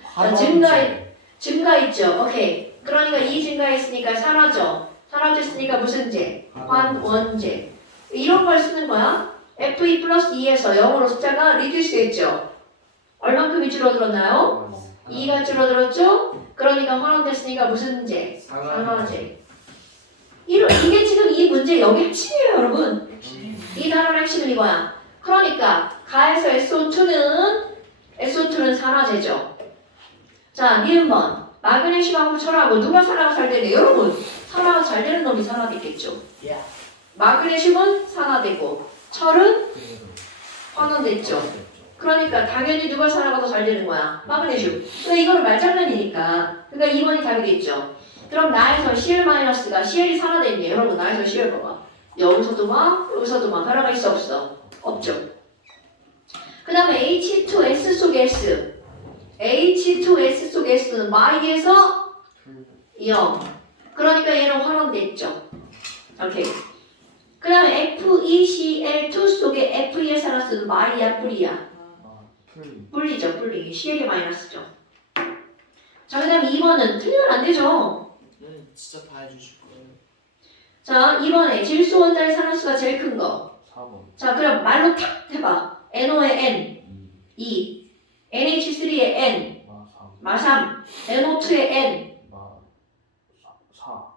증가했죠. 오케이. 그러니까 이 증가했으니까 산화죠. 산화됐으니까 무슨 제? 환원제. 이런 걸 쓰는 거야. Fe 플러스 2에서 0으로 숫자가 리듀스 됐죠. 얼만큼이 줄어들었나요? 2가 줄어들었죠? 그러니까 환원됐으니까 무슨 제? 산화제. 이게 지금 이 문제 여기 핵심이에요, 여러분. 이 단어의 핵심은 이거야. 그러니까 가에서 SO2는 산화제죠. 자, 니은번 마그네슘하고 철하고 누가 산화가 잘 되네? 여러분, 산화가 잘 되는 놈이 산화됐겠죠. 마그네슘은 산화되고 철은 환원됐죠. 그러니까 당연히 누가 산화가 더 잘 되는 거야? 마그네슘. 근데 이거는 말장난이니까. 그러니까 2번이 답이 됐죠. 그럼 나에서 Cl-가 Cl이 산화됐네. 여러분 나에서 Cl 봐봐. 여기서도 막 여기서도 막 하나가 있어 없어? 없죠. 그 다음에 H2S 속의 S H2S 속의 S는 Y에서 0 그러니까 얘는 활용됐죠. 오케이. 그 다음에 FeCl2 속의 Fe의 산화수는 Y야 뿌리야? 아, 풀. 뿌리죠 뿌리. CL이 마이너스죠. 자 그 다음에 2번은 틀리면 안 되죠. 얘는 진짜 다 해주실 거예요. 자 2번에 질소 원자의 산화수가 제일 큰 거. 4번. 자 그럼 말로 탁 해봐. NO의 N 2 NH3의 N 마 3. 마 3 NO2의 N 마 4.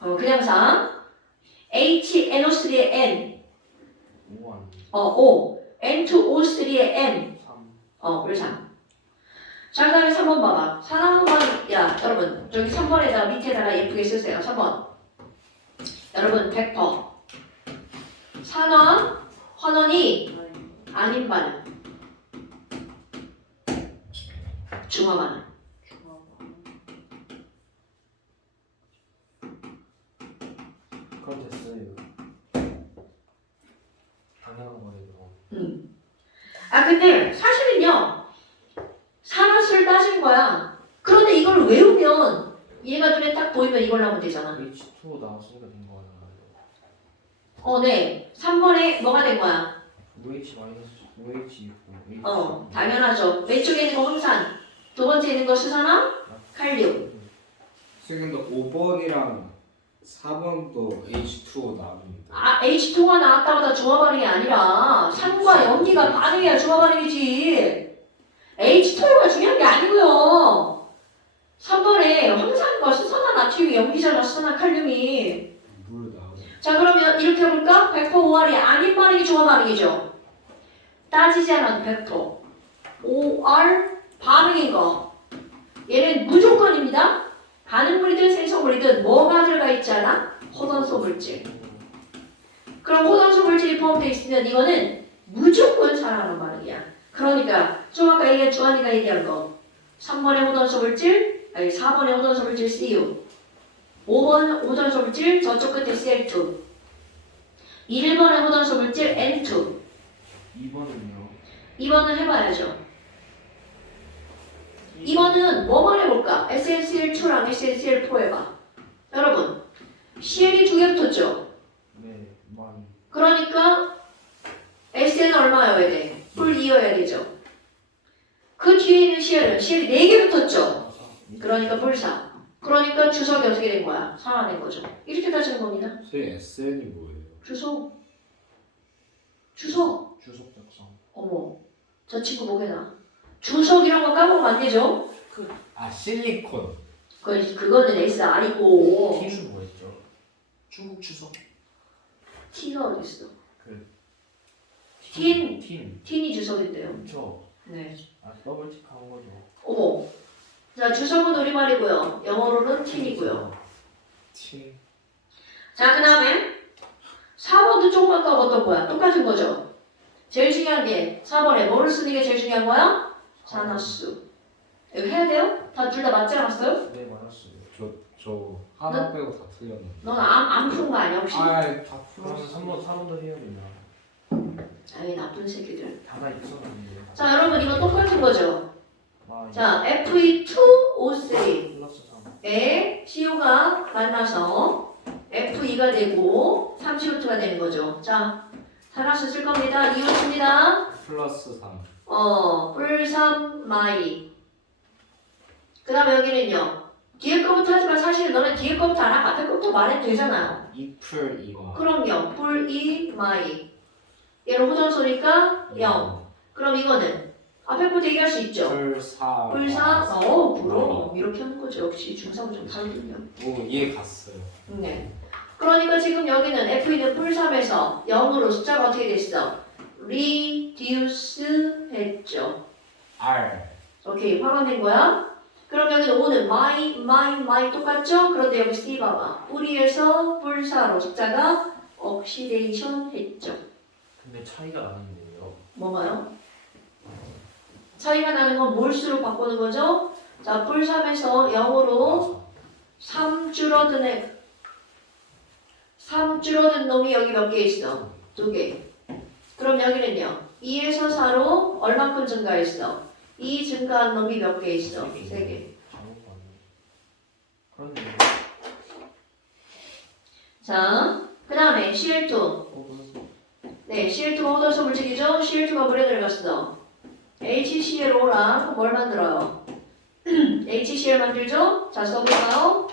4. 그냥 4 HNO3의 N 5원. 5 N2O3의 N 3. 물 3. 자, 그 다음에 3번 봐봐. 산화환, 야, 여러분, 저기 3번에다가 밑에다가 예쁘게 쓰세요. 3번. 여러분, 100%. 산화, 환원이 아닌 반응. 중화 반응. 그럼 됐어요. 당연한 거예요. 아, 근데 사실은요, 산화수를 따진 거야. 그런데 이걸 외우면 얘가 눈에 딱 보이면 이걸 하면 되잖아. H2 나왔으니까 된 거잖아요. 네. 3번에 뭐가 된 거야? OH 마이너스 OH 있고 H. 당연하죠. 왼쪽에 있는 거 황산, 두 번째 있는 거 수산화, 칼륨. 선생님도 5번이랑 4번도 H2O 나옵니다. 아, H2가 나왔다고 다 중화 반응이 아니라 산과 염기가 반응해야 중화 반응이지. H2가 중요한 게 아니고요. 3번에 황산과 수산화 나트륨이 염기잖아, 수산화 칼륨이. 물 나오네. 자, 그러면 이렇게 해볼까? 100% OR이 아닌 반응이 중화 반응이죠. 따지지 않아도 100% OR 반응인 거. 얘는 무조건입니다. 반응물이든 생성물이든 뭐가 들어가 있지 않아? 호전소 물질. 그럼 호전소 물질이 포함되어 있으면 이거는 무조건 살아나는 반응이야. 그러니까 좀 아까 얘기한 주한이가 얘기한 거 3번의 호전소 물질, 아니 4번의 호전소 물질 CU 5번 호전소 물질 저쪽 끝에 CL2 1번의 호전소 물질 N2 2번은요. 2번은 해봐야죠. 2번은 뭐만 해볼까? SNCL2랑 SNCL4 해봐. 여러분 CL이 두 개 붙었죠? 네. 많이. 그러니까 SN은 얼마여야 돼? 풀 2여야 되죠. 그 뒤에 있는 CL은 CL이 4개 붙었죠? 그러니까 풀 4. 그러니까 주석이 어떻게 된 거야? 살아낸 거죠. 이렇게 따지는 겁니다. 선생님 SN이 뭐예요? 주석. 주석 작성. 어머, 저 친구 목에나. 주석 이런 거 까먹으면 안 되죠? 아 실리콘. 그거는 SR이고 T는 뭐였죠? 중국 주석. T가 어디 있어? 틴. T이 주석인데요. 그렇죠. 네. 아 더블 틱한 거죠. 어머. 자, 주석은 우리말이고요. 영어로는 T이고요. 팅. 자, 그 다음에 4번도 조금만 까먹었던 거야. 똑같은 거죠. 제일 중요한 게 4번에 뭐를 쓰는 게 제일 중요한 거야? 산화수. 이거 해야 돼요? 다 둘 다 맞지 않았어요? 네 맞았어요. 저 하나 빼고 다 틀렸는데. 넌 안 푼 거 아니야 혹시? 아다 그러면 풀었어. 3번도 해야 되나? 아이 나쁜 새끼들. 다다 있었는데. 자, 여러분 이거 똑같은 거죠. 아, 자, Fe2O3에 플러스 3. CO가 만나서 Fe2가 되고 3CO2가 되는 거죠. 자, 산화수 쓸 겁니다. 이온 씁니다. 플러스 3. 뿔3 마이. 그 다음에 여기는요. 뒤에 거부터 하지만 사실 너네 뒤에 거부터 안 하고 앞에 거부터 말해도 되잖아요. 2풀 2마. 그럼요. 뿔 2 마이. 얘는 호전소니까 0. 그럼 이거는 앞에 거부터 얘기할 수 있죠. 풀 4. 뿔 4. 그럼 이렇게 하는 거죠. 역시 중사고 좀 다르군요. 오 이해 갔어요. 네. 그러니까 지금 여기는 F는 뿔 3에서 0으로 숫자가 어떻게 됐어? reduce 했죠. R. 오케이, 확인된 거야? 그럼 여기는 5는 my 똑같죠? 그런데 여기 C 봐봐. 뿌리에서 뿔사로 숫자가 옥시데이션 했죠. 근데 차이가 나는데요. 뭐가요? 차이가 나는 건 몰수로 바꾸는 거죠? 자, 뿔3에서 0으로 3 줄어드네. 3 줄어든 놈이 여기 몇 개 있어? 2개. 그럼 여기는요. 2에서 4로 얼만큼 증가했어? 2 증가한 놈이 몇 개 있어? 3개. 잘못 봤네. 그런데 자, 그 다음에 CL2. 뽑은 네, CL2 오더소 물질이죠? CL2가 물에 들어갔어. HCl5랑 뭘 만들어요? HCl 만들죠? 자, 써볼까요?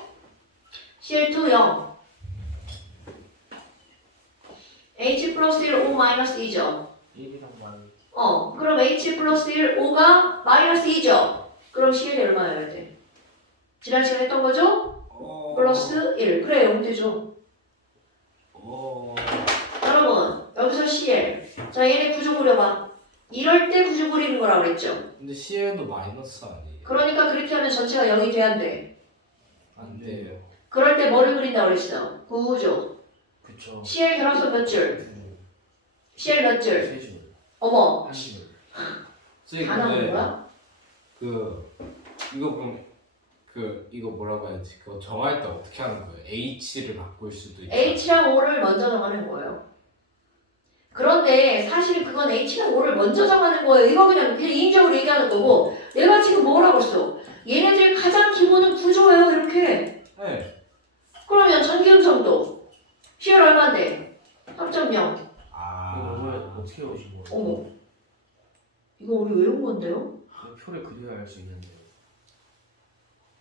CL2 0. H 플러스 1, O 마이너스 2죠? 1이랑 만 그럼 H 플러스 1, O가 마이너스 2죠? 그럼 CL이 얼마여야 돼? 지난 시간에 했던 거죠? 플러스 1. 그래, 0 되죠? 여러분, 여기서 CL. 자, 얘네 구조 그려봐. 이럴 때 구조 그리는 거라고 그랬죠? 근데 CL도 마이너스 아니에요? 그러니까 그렇게 하면 전체가 0이 돼야 안 돼. 안 돼요. 그럴 때 뭐를 그린다고 그랬어? 구조. 그쵸. CL 결합소 몇 줄? CL 몇 줄? 3줄. 어머, 1줄. 선생님 다 나오는 근데 거야? 이거 그럼 이거 뭐라고 해야지? 그거 정할 때 어떻게 하는 거예요? H를 바꿀 수도 있고. H랑 O를 먼저 정하는 거예요. 그런데 사실 그건 H랑 O를 먼저 정하는 거예요. 이거 그냥 개인적으로 얘기하는 거고 내가 지금 뭐라고 했어? 얘네들 가장 기본은 구조예요. 이렇게. 네. 그러면 전기음성도 CL 얼마인데? 3.0. 이거 아. 왜 어떻게 오신 거예요? 어머. 이거 우리 외운 건데요? 이거 표를 그려야 할 수 있는데.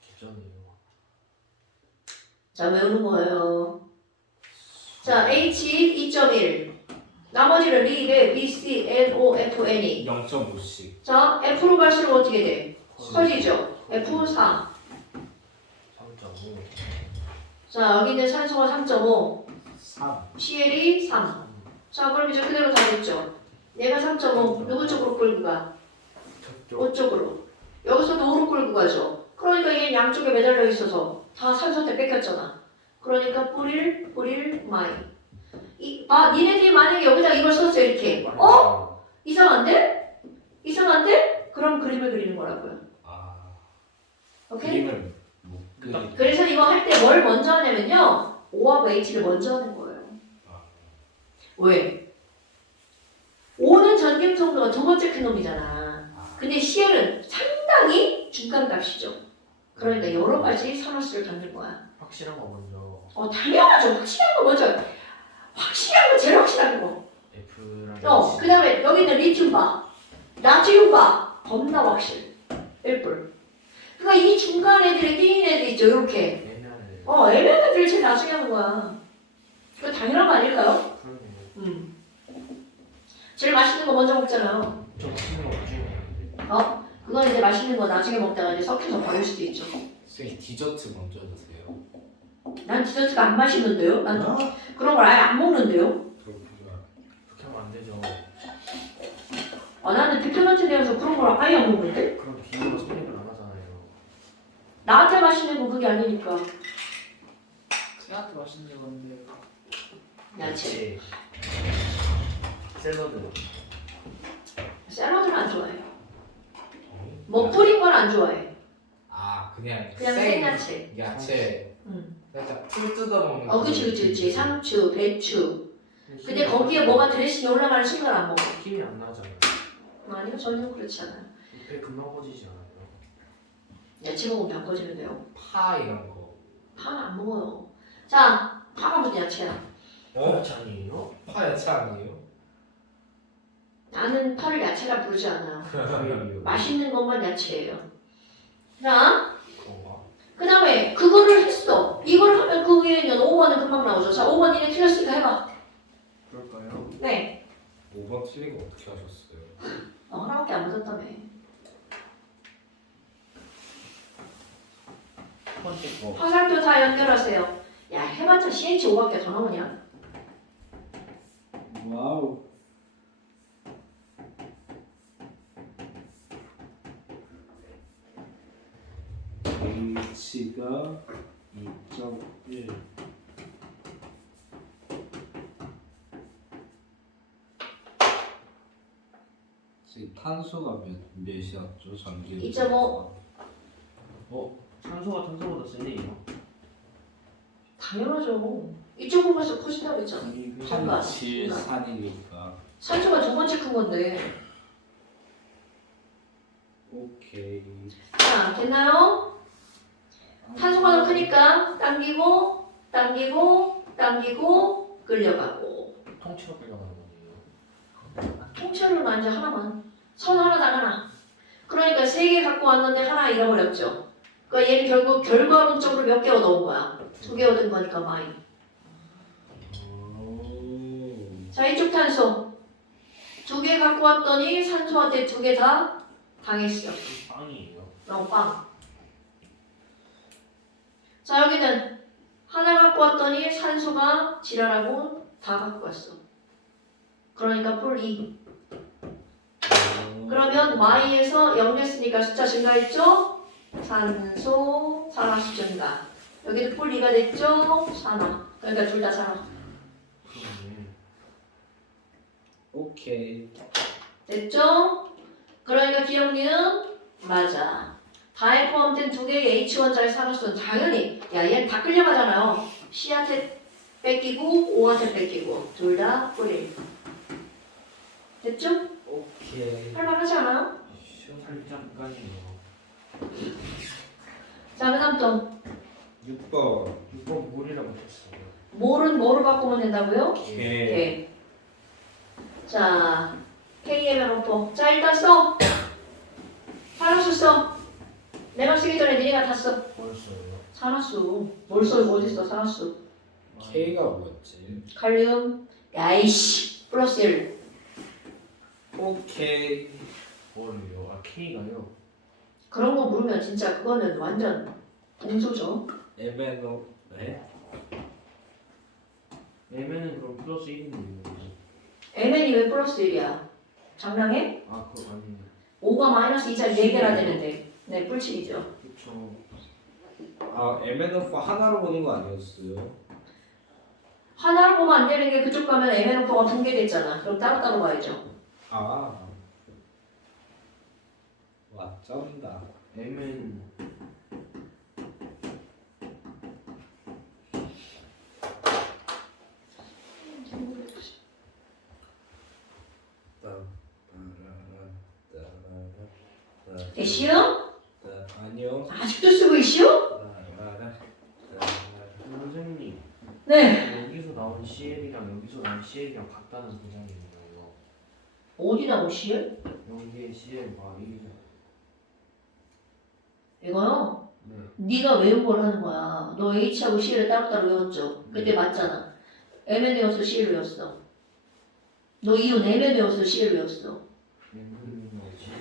개쩌네요. 자, 외우는 거예요. 자, H 2.1. 나머지는 리에 B, C, N, O, F, N이. 0.5씩. 자, F로 갈수록 어떻게 돼? 커지죠? F 4. 3.5. 자, 여기 있는 산소가 3.5. 3. CL이 3. 자, 그럼 이제 그대로 다 됐죠? 얘가 3.5. 누구 쪽으로 끌고 가? 저쪽. 5 쪽으로. 여기서도 5로 끌고 가죠? 그러니까 얘는 양쪽에 매달려 있어서 다 산소 때 뺏겼잖아. 그러니까 뿌릴, 마이. 니네들이 만약에 여기다 이걸 썼어, 이렇게. 이상한데? 이상한데? 그럼 그림을 그리는 거라고요. 아. 오케이? 그림을 못 그리. 그래서 이거 할 때 뭘 먼저 하냐면요. O하고 H를 먼저 하는 거예요. 아. 왜? O는 전기음성도가 두 번째 큰 놈이잖아. 근데 CL은 상당히 중간값이죠. 그러니까 여러 가지 산화수를 갖는 거야. 확실한 거 먼저. 당연하죠. 확실한 거 먼저. 확실한 거 제일 확실한 거. F랑 그 다음에 여기 있는 리튬 봐. 나트륨 봐. 겁나 확실. 1불. 그러니까 이 중간 애들이 띄인 애들 있죠. 이렇게. 옛날에 애매한 애들을 제일 나중에 하는 거야. 그거 당연한 거 아닐까요? 그러네. 제일 맛있는 거 먼저 먹잖아요. 저 맛있는 거 나중에 먹는데. 그건 이제 맛있는 거 나중에 먹다가 이제 섞여서 버릴 수도 있죠. 선생님 디저트 먼저 드세요. 난 디저트가 안 맛있는데요? 난 그런 걸 아예 안 먹는데요? 그렇구나. 그렇게 하면 안 되죠. 나는 대표 같은 데 가서 그런 걸 아예 안 먹는데? 그럼 비교가 성립을 안 하잖아요. 나한테 맛있는 건 그게 아니니까. 쟤한테 맛있는 건데. 야채. 샐러드. 샐러드는 안 좋아해요. 뭐 뿌린 건 안 좋아해. 아 그냥 생야채. 야채. 응. 살짝 풀 뜯어 먹는. 그치. 상추, 배추. 근데 거기에 뭐가 드레싱이 올라가는 순간 안 먹어. 힘이 안 나잖아요. 아니요, 전혀 그렇지 않아요. 배 금방 꺼지지 않아요. 야채 먹으면 안 꺼지는데요. 파 이런 거. 파는 안 먹어요. 자, 파가 무슨 야채야? 그렇지 아니에요? 파 야채 아니에요? 나는 파를 야채라 부르지 않아요. 맛있는 맛있는 것만 야채예요. 자, 건가? 그 다음에 그거를 했어. 이걸 하면 그 위에 있는 5번은 금방 나오죠. 자, 5번 이네 틀렸으니까 해봐. 그럴까요? 네. 5번 틀린 거 어떻게 하셨어요? 하나밖에 안 맞았다며. 첫 번째 거. 화살표 다 연결하세요. 야, 해봤자 CH5밖에 더 나오냐? 와우. H가 2.1. 지금 탄소가 몇이었죠? 전기 2.5. 산소가 탄소보다 세네요. 당연하죠. 이쪽 부분에서 커진다고 했잖아. 잠깐. 7, 3이니까. 산소가 두 번째 큰 건데. 오케이. 자, 됐나요? 탄소가 더 크니까 당기고, 당기고, 당기고, 끌려가고. 통째로 끌려가는 거예요. 통째로는 이제 하나만. 선 하나당 하나. 그러니까 3개 갖고 왔는데 하나 잃어버렸죠. 그러니까 얘는 결국 결과론적으로 몇 개 얻어온 거야? 2개 얻은 거니까 마이. 자, 이쪽 탄소 2개 갖고 왔더니 산소한테 2개 다 당했어. 빵이에요. 빵. 자, 여기는 하나 갖고 왔더니 산소가 지랄하고 다 갖고 왔어. 그러니까 폴 2. 그러면 Y에서 0 됐으니까 숫자 증가했죠? 산소, 산화수 증가. 여기도 폴 2가 됐죠? 산화. 그러니까 둘 다 산화. 그러네. 오케이. 됐죠? 그러니까 기억리는 맞아. 다에 포함된 2개의 H1자의 산화수는 당연히 얘는 다 끌려가잖아요. C한테 뺏기고 O한테 뺏기고 둘 다 폴1. 됐죠? 오케이. 할만하지 않아요? 살짝간이에요. 자, 그 다음 또 6번. 6번 물이라고 했어요. 뭘은 뭐로 바꾸면 된다고요? 오케이. K. 자, KML 오퍼. 자, 일단 써. 산화수 써. 내가 쓰기 전에 니네가 다 써. 뭐였어요? 산화수. 뭘 써? 어디 써? 산화수. K가 뭐였지? 칼륨. 야이씨. 플러스 1. 오케이. 뭐를요? 아 K가요? 그런 거 물으면 진짜 그거는 완전 동소죠. MNO. 네? M는 그럼 플러스 1인데요. MN이 왜 플러스 1이야? 장난해? 아 그거 아니에요. 5가 마이너스 2짜리 4개라 되는데. 네, 뿔칠이죠. 그쵸. 아, MNO 하나로 보는 거 아니었어요? 하나로 보면 안 되는 게 그쪽 가면 MN 오퍼가 붕괴됐잖아. 그럼 따로따로 봐야죠. 아. 와, 쩐다. M은 되시오? 아니요. 아직도 쓰고 있시오? 선생님 네. 여기서 나온 CL이랑 여기서 나온 CL이랑 같다는 보장이 있나요? 어디 나오시오? 여기에 CL과 이거요? 네. 네가 외운 걸 하는 거야. 너 H하고 C를 따로따로 외웠죠? 그때 맞잖아. M에 외웠어, C를 외웠어. 너 이온 M에 외웠어, C를 외웠어. M은 CL.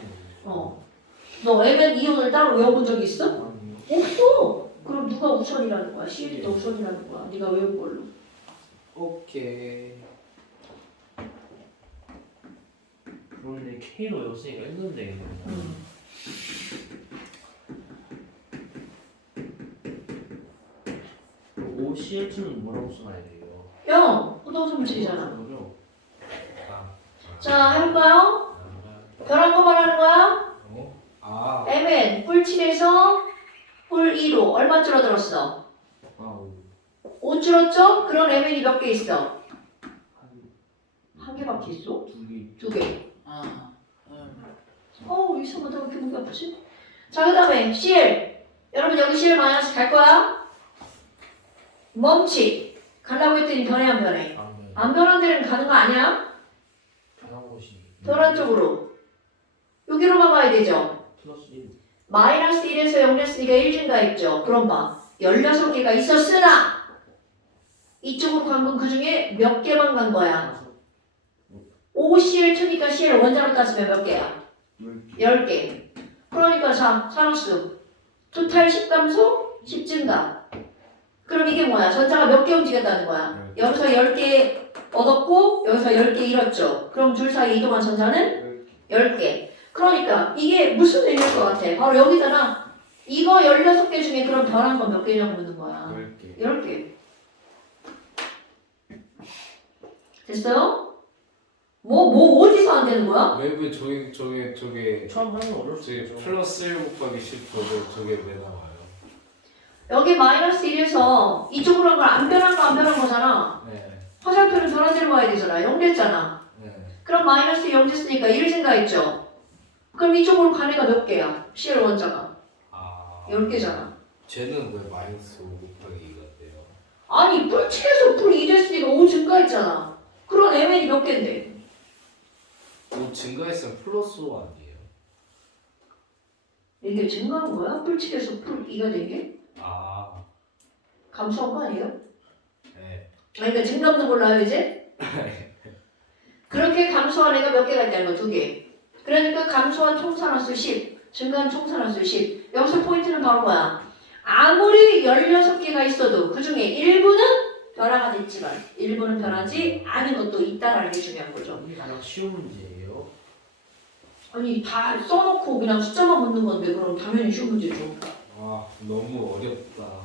너 M에 이온을 따로 외워본 적 있어? 아니요. 없어. 그럼 누가 우선이라는 거야? C이 더 우선이라는 거야. 네가 외운 걸로. 오케이. 그런데 K로 외웠으니까 했는데 OCL2는 뭐라고 써놔야 돼요? 0. 호동수 물질이잖아. 거죠? 자, 해볼까요? 별한 거 말하는 거야? 아, Mn 뿔 7에서 뿔 2로 얼마 줄어들었어? 아, 5 줄었죠? 그럼 Mn이 몇 개 있어? 한 개밖에 있어? 두 개. 2개. 아, 이상하다. 왜 이렇게 목이 아프지? 자, 그 다음에 CL. 여러분 여기 CL 마이너스 갈 거야? 멈치. 가려고 했더니 변해 안 변해? 네. 안 변한 데는 가는 거 아니야? 변한 곳이 변한 쪽으로. 여기로만 가야 되죠? 플러스 1. 마이너스 1에서 0 됐으니까 1 증가했죠. 그럼 봐. 16개가 있었으나 이쪽으로 간 건 그 중에 몇 개만 간 거야? 5CL 트니까 CL 원자로 따지면 몇 개야? 10개. 그러니까 자, 산화수. 토탈 10 감소, 10 증가. 그럼 이게 뭐야? 전자가 몇 개 움직였다는 거야? 여기서 10개 얻었고 여기서 10개 잃었죠. 그럼 둘 사이 이동한 전자는 10개. 그러니까 이게 무슨 의미일 것 같아? 바로 여기잖아. 이거 16개 중에 그럼 변한 건 몇 개냐고 묻는 거야. 10개. 10개. 됐어요? 뭐 어디서 안 되는 거야? 왜 저게 처음 하는 건 어려울 수 저게 있죠. 플러스 1 곱하기 10 저게 왜 나와요? 여기 마이너스 1에서 이쪽으로 한 걸 안 변한 거 안 변한 거잖아. 네. 화살표는 변한 대로 와야 되잖아. 0 됐잖아. 네. 그럼 마이너스 0 됐으니까 1 증가했죠. 그럼 이쪽으로 간 애가 몇 개야? CL 원자가 아. 10개잖아. 쟤는 왜 마이너스 5 곱하기 2가 돼요? 아니 뿔7에서 뿔 2 됐으니까 5 증가했잖아. 그런 MN이 몇 개인데? 5 증가했으면 플러스 5 아니에요? 이게 증가한 거야? 뿔7에서 뿔 2가 된 게? 아. 감소한 거 아니에요? 네. 그러니까 증감도 몰라요 이제? 그렇게 감소한 애가 몇 개가 있다는 거 2개. 그러니까 감소한 총산화수 10, 증가한 총산화수 10. 여기서 포인트는 바로 뭐야? 아무리 16개가 있어도 그 중에 일부는 변화가 됐지만 일부는 변하지 않은 것도 있다라는 게 중요한 거죠. 이게 가장 쉬운 문제예요. 아니 다 써놓고 그냥 숫자만 묻는 건데 그럼 당연히 쉬운 문제죠. 아 너무 어렵다.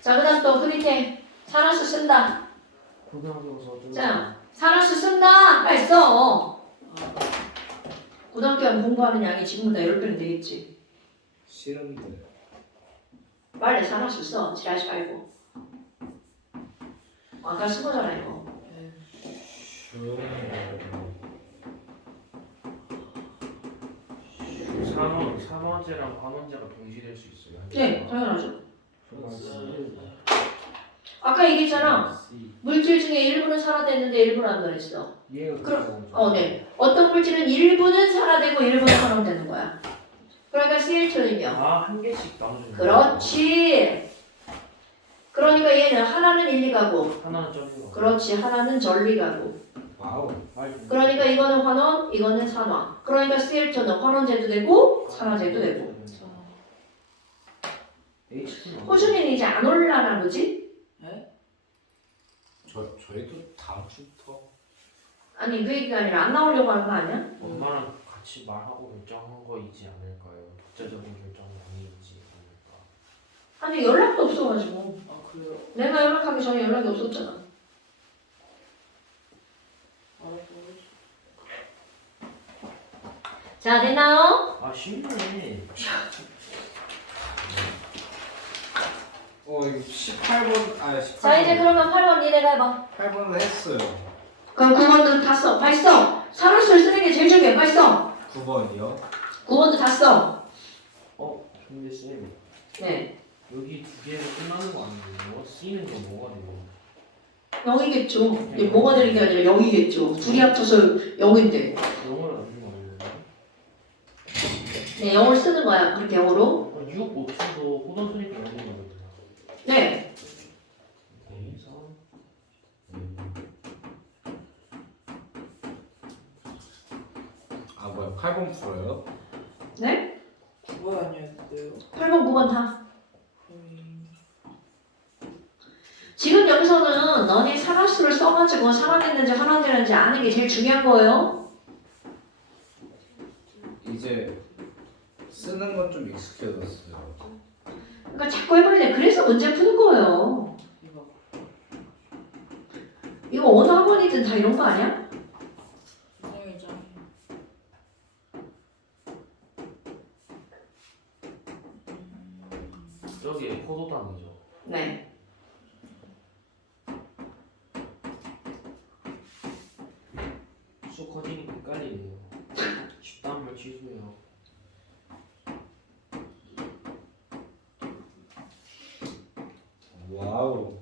자 그다음 또 그 밑에 산화수 쓴다. 고등학교에서 좀 자 산화수 쓴다. 빨리 써. 고등학교 가면 공부하는 양이 지금보다 10배는 되겠지. 싫은데. 빨리 산화수 써. 지랄하지 말고. 아까 쓴 거잖아 이거. 산원제랑 반원제가 동시에 될 수 있어요. 네 당연하죠. 아까 얘기했잖아. 물질 중에 일부는 산화됐는데 일부는 안 변했어. 얘가 그럼 네. 어떤 물질은 일부는 산화되고 일부는 산화되는 거야. 그러니까 CL2는요. 아한 개씩 나눠주는 그렇지. 그러니까 얘는 하나는 1, 2가고 하나는 점이고. 그렇지 하나는 전리가고 와우. 그러니까 이거는 환원 이거는 산화. 그러니까 CL2는 환원제도 되고 산화제도 되고. 호준이는 이제 안 올라나 보지? 저희도 다음 주부터. 아니 그 얘기가 아니라 안 나오려고 하는 거 아니야? 엄마랑 같이 말하고 결정한 거이지 않을까요? 독자적인 결정은 아니지 않을까? 아니 연락도 없어가지고 아 그래요? 내가 연락하기 전에 연락이 없었잖아. 알았어요. 자 됐나요? 아 쉽네. 이거 18번 아 18번. 자 이제 그러면 8번 니네가 해봐. 8번을 했어요. 그럼 9번도 다 써. 빨리 써. 산화수를 쓰는 게 제일 중요해. 빨리 써. 9번이요? 9번도 다 써. 근데 쌤 네. 여기 두 개로 끝나는 거 아니에요? C는 거 뭐가 돼요? 0이겠죠. 이게 뭐가 되는 게 아니라 0이겠죠. 둘이 합쳐서 0인데. 영어를 안 주는 거 아니에요? 네, 0을 쓰는 거야. 그렇게 0으로. 6, 5초도 호돈수니까 영어는 거거든요. 네. 그래서 아 뭐야 8번 풀어요? 네? 그거 아니었어요? 8번, 9번 다. 지금 여기서는 너네 산화수를 써가지고 산화됐는지 환원되는지 아는 게 제일 중요한 거예요. 이제 쓰는 건 좀 익숙해졌어요. 그러니까 자꾸 해봐야 돼. 그래서 문제 푸는 거예요. 이거 이거 어느 학원이든 다 이런 거 아니야? 이상이잖아. 저기 포도당이죠. 네. 수 커지니까 헷갈리네요. 쉽다는 말 취소해요. 와우.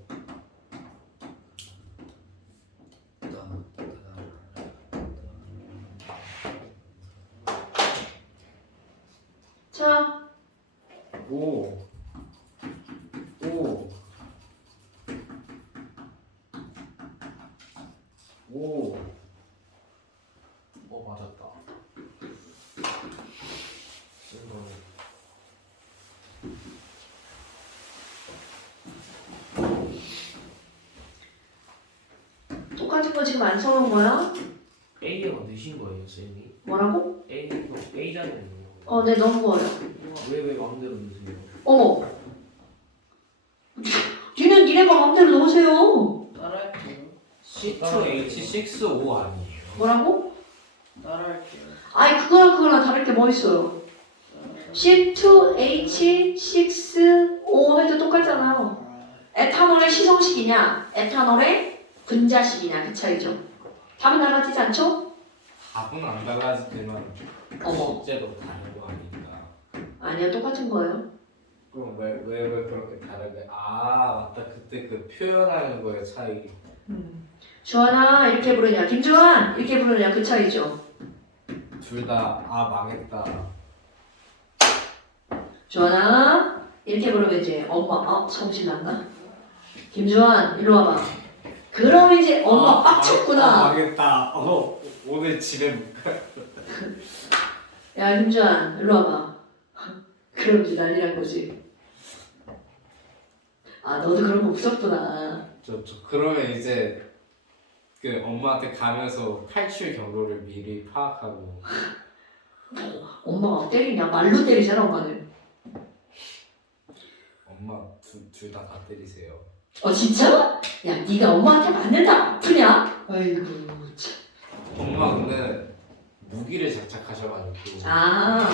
자, 오. 오. 오. 맞았다. 쓴 거는 똑같은 거 지금 안 써놓은 거야? A가 넣으신 거예요, 쌤이? 뭐라고? A 자리에 넣는 거. 네, 너무 어려. 왜 마음대로 넣으세요? 어머. 니네가 마음대로 넣으세요. 따라할게요. C2H65 아니에요? 뭐라고? 따라할게요. 아니, 그거랑 다를 게 뭐 있어요? C2H6O 뭐 해도 똑같잖아. 에탄올의 시성식이냐 에탄올의 분자식이냐 그 차이죠. 답은 달라지지 않죠? 답은 안 달라지지만 어머. 실제로 다른 거 아닌가. 아니요 똑같은 거예요. 그럼 왜 그렇게 다르게? 아 맞다 그때 그 표현하는 거의 차이. 주환아 이렇게 부르냐 김주환 이렇게 부르냐 그 차이죠. 둘 다 아 망했다. 주환아 이렇게 부르면 이제 엄마 성질났나? 김주환 일로 와봐. 그럼 이제 엄마 빡쳤구나. 망했다. 오늘 집에 못 가. 야 김주환 일로 와봐. 그럼 이제 난리난 거지. 아 너도 그런 거 무섭구나. 저 그러면 이제 그 엄마한테 가면서 탈출 경로를 미리 파악하고. 엄마가 때리냐? 말로 때리잖아 엄마는. 엄마 둘 다 때리세요. 진짜? 야 네가 엄마한테 맞는다 아프냐? 아이고 참. 엄마 근데 무기를 장착하셔가지고. 아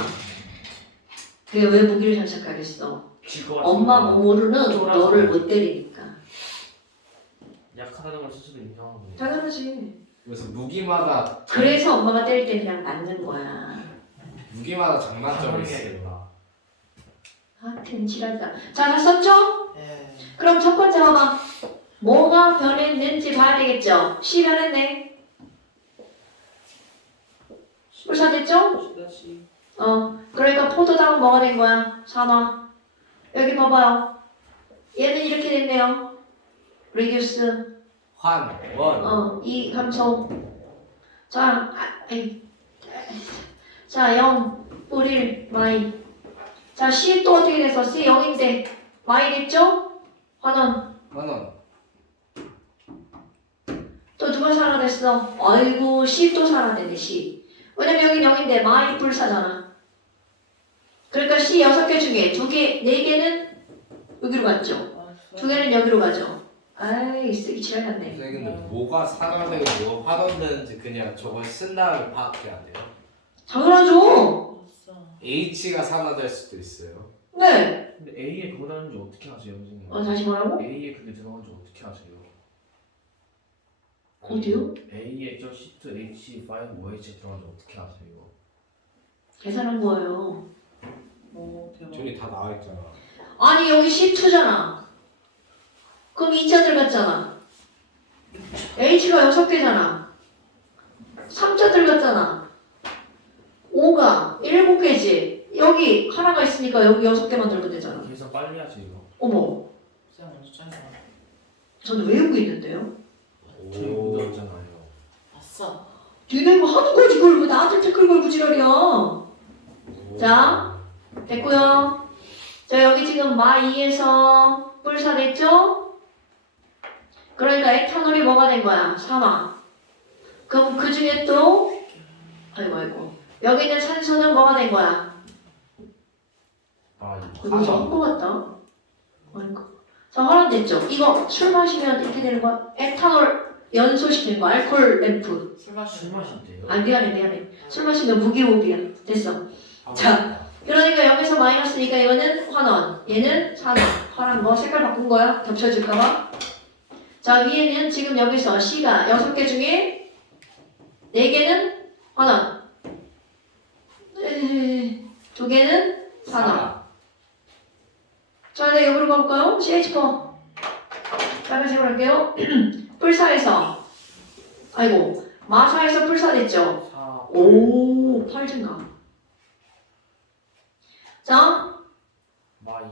그게 왜 무기를 장착하겠어? 질것 같은 엄마 거. 모르는 쫄아서. 너를 못 때리니까. 약하다는 걸 스스로 인정하고. 당연하지. 그래서 무기마다 그래서 엄마가 때릴 때 그냥 맞는 거야. 무기마다 장단점이 있어요. 해야겠다. 하여튼 지랄다. 자 다 썼죠? 네. 그럼 첫 번째 봐봐. 뭐가 변했는지 봐야 되겠죠? C 변했네. 불사됐죠? 다시. 그러니까 포도당은 뭐가 된 거야? 산화. 여기 봐봐요. 얘는 이렇게 됐네요. reduce. 원. 이 감소. 자, 자, 0, 뿔 1, 마이. 자, C 또 어떻게 돼서 C 0인데 마이 됐죠? 환원. 원. 또 누가 살아냈어? 아이고, C 또 살아내네, C. 왜냐면 여기 0인데 마이 불사잖아. 그러니까 C 6개 중에 2개, 4개는 여기로 갔죠. 2개는 여기로 가죠. 아이, 쓰기 지랄났네. 선생님 근데 뭐가 산화되고 뭐가 환원되는지 그냥 저걸 쓴 다음에 파악해야 돼요. 당연하죠. H가 산화될 수도 있어요. 네. 근데 A에 그거 다는지 어떻게 아세요, 선생님? 다시 뭐라고? A에 그게 들어간지 어떻게 아세요? 어디요? A에 저 C2H5 OH 들어간지 어떻게 아세요? 계산한 거예요. 오 대박. 저기 다 나와 있잖아. 아니 여기 C2잖아. 그럼 2자 들어갔잖아. H가 6개잖아. 3자 들어갔잖아. 5가 7개지. 여기 하나가 있으니까 여기 6개만 들면 되잖아. 계산 빨리 하세요. 어머, 쌤 먼저 짜요. 저는 외우고 있는데요. 저희 못 외웠잖아요. 아싸. 니네 이거 하는 거지 그걸 왜 나한테 댓글 걸고 지랄이야. 자. 됐고요. 자 여기 지금 마2에서 뿔사 됐죠? 그러니까 에탄올이 뭐가 된 거야? 산화. 그럼 그 중에 또 아이고 여기 있는 산소는 뭐가 된 거야? 아, 이거 한거 같다. 아이고. 자 환원 됐죠? 이거 술 마시면 이렇게 되는 거야? 에탄올 연소시키는 거 알코올 램프. 술 마시. 술 마신대요? 아 미안해. 술 마시면 무기호흡이야. 됐어. 자. 그러니까 여기서 마이너스니까 이거는 환원, 얘는 산화. 파란 거 색깔 바꾼 거야. 겹쳐질까봐. 자 위에는 지금 여기서 C가 6개 중에 4개는 환원, 2개는 산화. 자 이제 여기로 가볼까요? CH4 빨간색으로 할게요. 뿔사에서 아이고 마사에서 뿔사 됐죠? 4, 오 8 증가. 자 마이.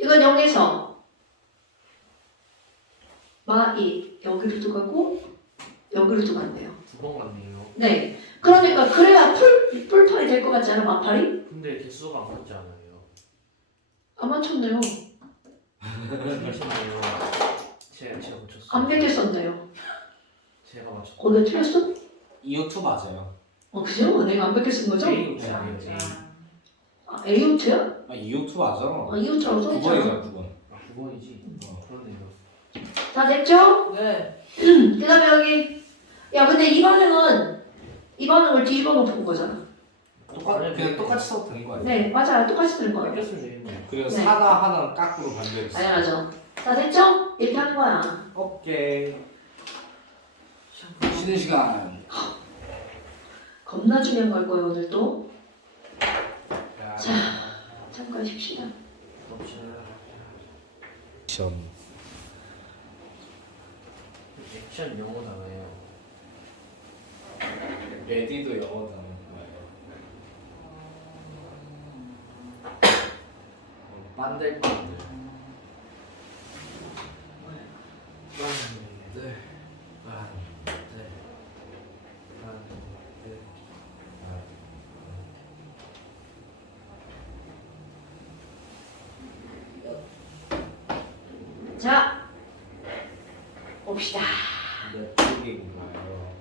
이건 0에서 마2 여기로도 가고 여기로도 간대요. 2번 같네요. 네. 그러니까 그래야 뿔팔이 될 것 같지 않아? 마팔이? 근데 개수가 안 맞지 않아요. 안 맞췄네요. 맞췄네요. 제가 맞췄어요. 안 뺏겼었네요. 제가 맞췄어요. 거기가 틀렸어? 이오투 맞아요. 그죠? 내가 안 뺏겼은 거죠? A 혹시 아니에요? A. 아, A호트야? 이오투 맞아. 아, E호트라고 써있잖아. 9번이잖아 9번. 아, 9번이지? 그렇네요. 다 됐죠? 네. 그 다음에 여기 야 근데 이 반응을 뒤집어 놓은 거잖아. 그냥 똑같이 써도 되는 거 아니에요? 네, 맞아요. 똑같이 쓰는 거예요. 바뀌었으면 되겠네. 그리고 네. 하나는 깍으로 반대했어. 당연하죠. 자, 됐죠? 이렇게 하는 거야. 오케이. 쉬는 시간. 겁나 중요한 걸 거예요, 오늘도. 자, 참고하십시다. 시험. 액션 영어잖아요. 레디도 영어 단어인 거예요. 반들 반들. 네. 자, 봅시다. 몇 쪽인가요?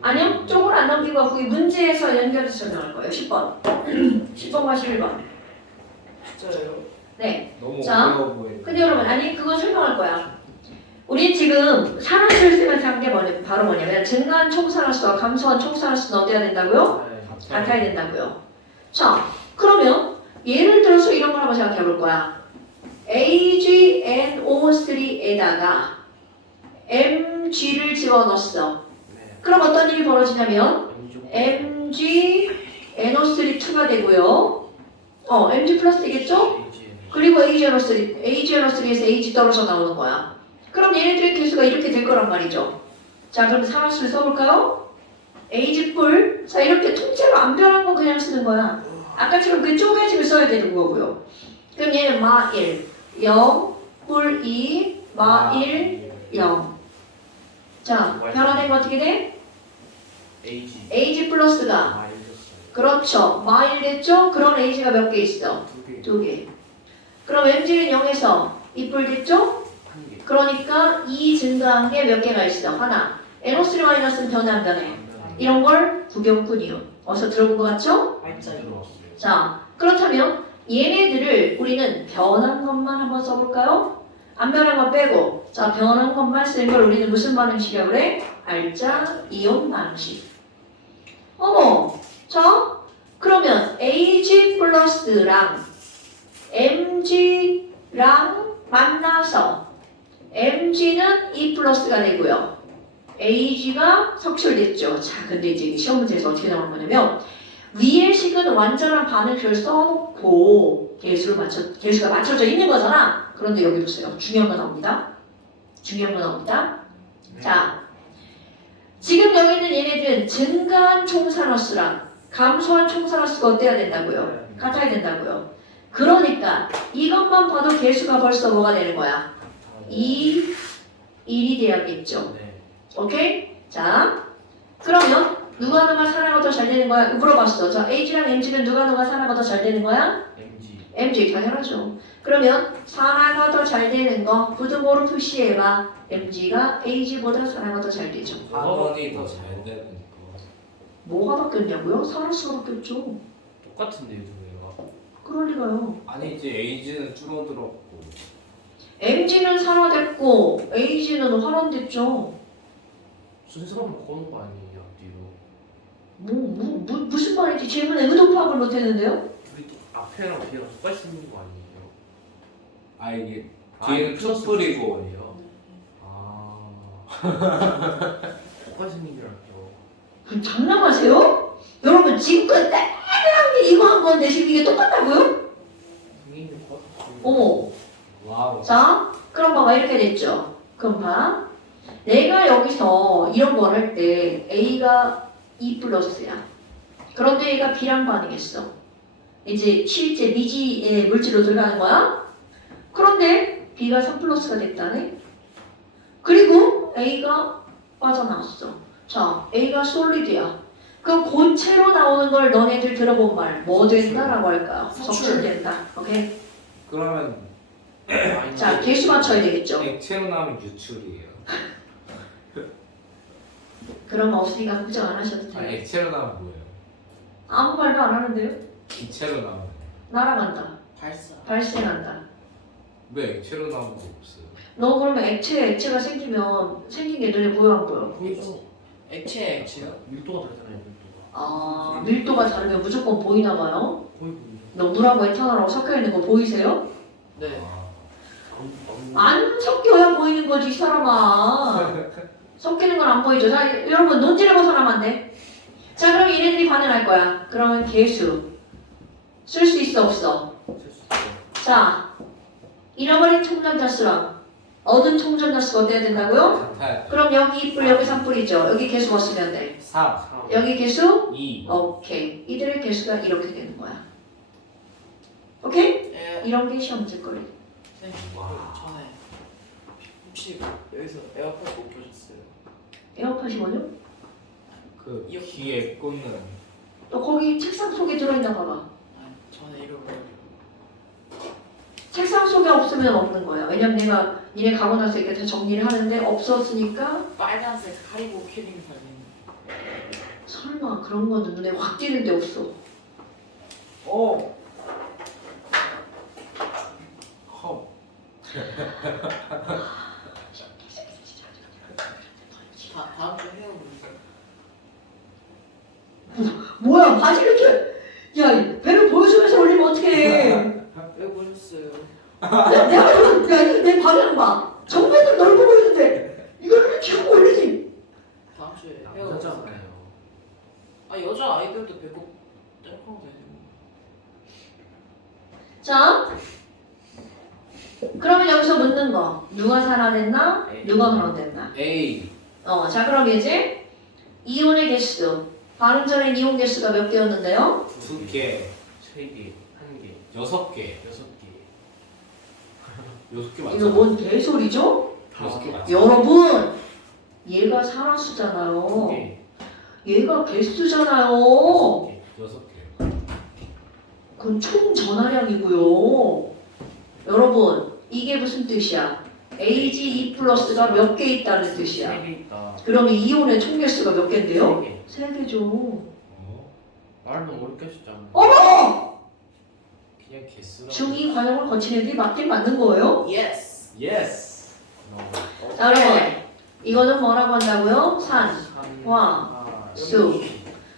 아니요, 쪽으로 안 넘기고 거기 문제에서 연결해서 설명할 거예요. 10번. 10번과 11번. 진짜예요? 네. 너무 자, 어려워 보여. 근데 여러분, 아니, 그거 설명할 거야. 우리 지금 산화수를 쓰면서 한 게 바로 뭐냐면 증가한 총산화수와 감소한 총산화수는 어때야 된다고요? 같아야 된다고요. 자, 그러면 예를 들어서 이런 걸 한번 생각해 볼 거야. AgNO3에다가 Mg를 집어넣었어. 그럼 어떤 일이 벌어지냐면 MgNO3 되고요. Mg 플러스이겠죠? 그리고 AgNO3에서 Ag 떨어져 나오는 거야. 그럼 얘네들의 개수가 이렇게 될 거란 말이죠. 자, 그럼 산화수를 써볼까요? Ag뿔. 자, 이렇게 통째로 안 변한 거 그냥 쓰는 거야. 아까처럼 그 쪼개집을 써야 되는 거고요. 그럼 얘는 마1, 0, 뿔 2, 마1, 0. 자, 변화된 거 어떻게 돼? AG. Ag 플러스가 그렇죠. 마1 됐죠? 그럼 Ag가 몇 개 있어? 2개. 2개. 그럼 Mg는 0에서 2뿔 됐죠? 1개. 그러니까 2 증가한 게 몇 개가 있어? 하나. NO3 마이너스는 변해 안 변해? 이런 걸 구경꾼이요. 어서 들어본 것 같죠? 알짜 들어왔어요. 자, 그렇다면 얘네들을 우리는 변한 것만 한번 써볼까요? 안 변한 거 빼고 자, 변한 것만 쓰는 걸 우리는 무슨 방식이라고 그래? 알짜 이온 방식. 어머, 자, 그러면 Ag 플러스랑 Mg랑 만나서 Mg는 E 플러스가 되고요. Ag가 석출됐죠. 자, 근데 이제 시험 문제에서 어떻게 나오는 거냐면 위의 식은 완전한 반응표를 써놓고 개수가 맞춰져 있는 거잖아. 그런데 여기 보세요. 중요한 거 나옵니다. 중요한 거 나옵니다. 자, 지금 여기 있는 얘네들은 증가한 총산화수랑 감소한 총산화수가 어때야 된다고요? 같아야 된다고요. 그러니까 이것만 봐도 개수가 벌써 뭐가 되는 거야? 2, 1이 돼야겠죠. 네. 오케이? 자, 그러면 누가 산화가 더 잘 되는 거야? 물어봤어. 자, Ag랑 Mg는 누가 산화가 더 잘 되는 거야? MG. MG 당연하죠. 그러면 산화가 더 잘 되는 거 부등호로 표시해봐. MG가 Ag보다 산화가 더 잘 되죠. 학원이 더 잘 되는 거. 뭐가 바뀌었냐고요? 산화수가 바뀌었죠. 똑같은데요, 두 개가. 그럴 리가요. 아니지, 에이지는 줄어들었고. MG는 산화됐고 AG는 환원됐죠. 순서만 바꿔놓은 거 아니에요, 앞뒤로. 무슨 말인지 질문에 의도 파악을 못했는데요? 우리 또 앞에랑 뒤랑 똑같이 생긴 거 아니에요? 아 이게 뒤에는 투뿔이고. 거예요. 아. 똑같이 생긴 줄 알았죠. 그럼 장난하세요? 여러분 지금까지 다양하게 이거 한 건데 지금 이게 똑같다고요? 생긴 거 똑같아요. 어머. 와우. 자, 그럼 봐봐 이렇게 됐죠. 그럼 봐. 내가 여기서 이런 걸 할 때 A가 E 플러스야. 그런데 얘가 B랑 반응했어. 이제 실제 미지의 물질로 들어가는 거야. 그런데 B가 3 플러스가 됐다네. 그리고 A가 빠져나왔어. 자, A가 솔리드야. 그럼 고체로 나오는 걸 너네들 들어본 말 뭐 된다라고 할까요? 석출된다. 오케이. 그러면 자, 개수 맞춰야 되겠죠. 액체로 나오면 유출이에요. 그런 거 없으니까 걱정 안 하셔도 아, 돼요. 액체로 나오면 뭐예요? 아무 말도 안 하는데요? 기체로 나오면. 날아간다. 발사. 발생한다. 왜 액체로 나오는 거 없어요? 너 그러면 액체가 생기면 생긴 게 눈에 보여 안 보여? 액체요? 밀도가 다르잖아요, 밀도가. 아, 밀도가 다르면 무조건 보이나 봐요. 보이고 물하고 에탄올하고 섞여 있는 거 보이세요? 네. 안 섞여야 보이는 거지, 이 사람아. 섞이는 건 안 보이죠. 자, 여러분 논지르고선 하면 안 돼. 자, 그럼 얘네들이 반응할 거야. 그러면 개수 쓸 수 있어 없어? 자, 잃어버린 총전자수랑 얻은 총전자수가 어때야 된다고요? 같아요. 그럼 여기 2뿔 여기 3뿔이죠. 여기 개수가 쓰면 돼. 4, 여기 개수? 2. 오케이. 이들의 개수가 이렇게 되는 거야. 오케이? 에. 이런 게 시험 문제거리. 네. 와. 전에 혹시 여기서 에어팟 못 보셨어요? 에어팟이 뭐죠? 그 이어- 귀에 꽂는. 너 거기 책상 속에 들어있나 봐봐. 아니 전에 잃어버려가지고. 책상 속에 없으면 없는 거야. 왜냐면 내가 니네 가고 나서 이렇게 다 정리를 하는데 없었으니까 빨간색 하리보 키링 달린. 설마 그런 거는 눈에 확 띄는 데 없어. 컵. 다음 주에 해요. 뭐야 바지 이렇게 야 배를 보여주면서 올리면 어떡해. 왜 보셨어요? 내가 지금 내 방향 봐. 정면으로 널 보고 있는데 이걸 이렇게 하고 올리지. 다음 주에 해요. 여자잖아요. 아 여자 아이들도 배꼽 짤컹 되고. 자 그러면 여기서 묻는 거 누가 산화됐나 누가 혼합됐나. A. 자 그럼 이제 이온의 개수 발음 전에 이온 개수가 몇 개였는데요? 2개. 3개, 1개, 6개. 6개. 6개 맞죠? 이거 뭔 개소리죠? 6개 맞죠? 여러분 얘가 산화수잖아요. 2개, 얘가 개수잖아요. 6개. 그건 총 전화량이고요. 여러분 이게 무슨 뜻이야? AgE 플러스가 몇 개 있다는 뜻이야. 3개 있다. 그럼 이 이온의 총 개수가 몇 개인데요? 3개. 3개죠. 어? 말은 어렵게 하셨잖아요. 어머! 그냥 개수라고. 중위 과정을 거친 애들이 맞긴 맞는 거예요? 예스. 예스. 자 여러분 이거는 뭐라고 한다고요? 산, 화, 수.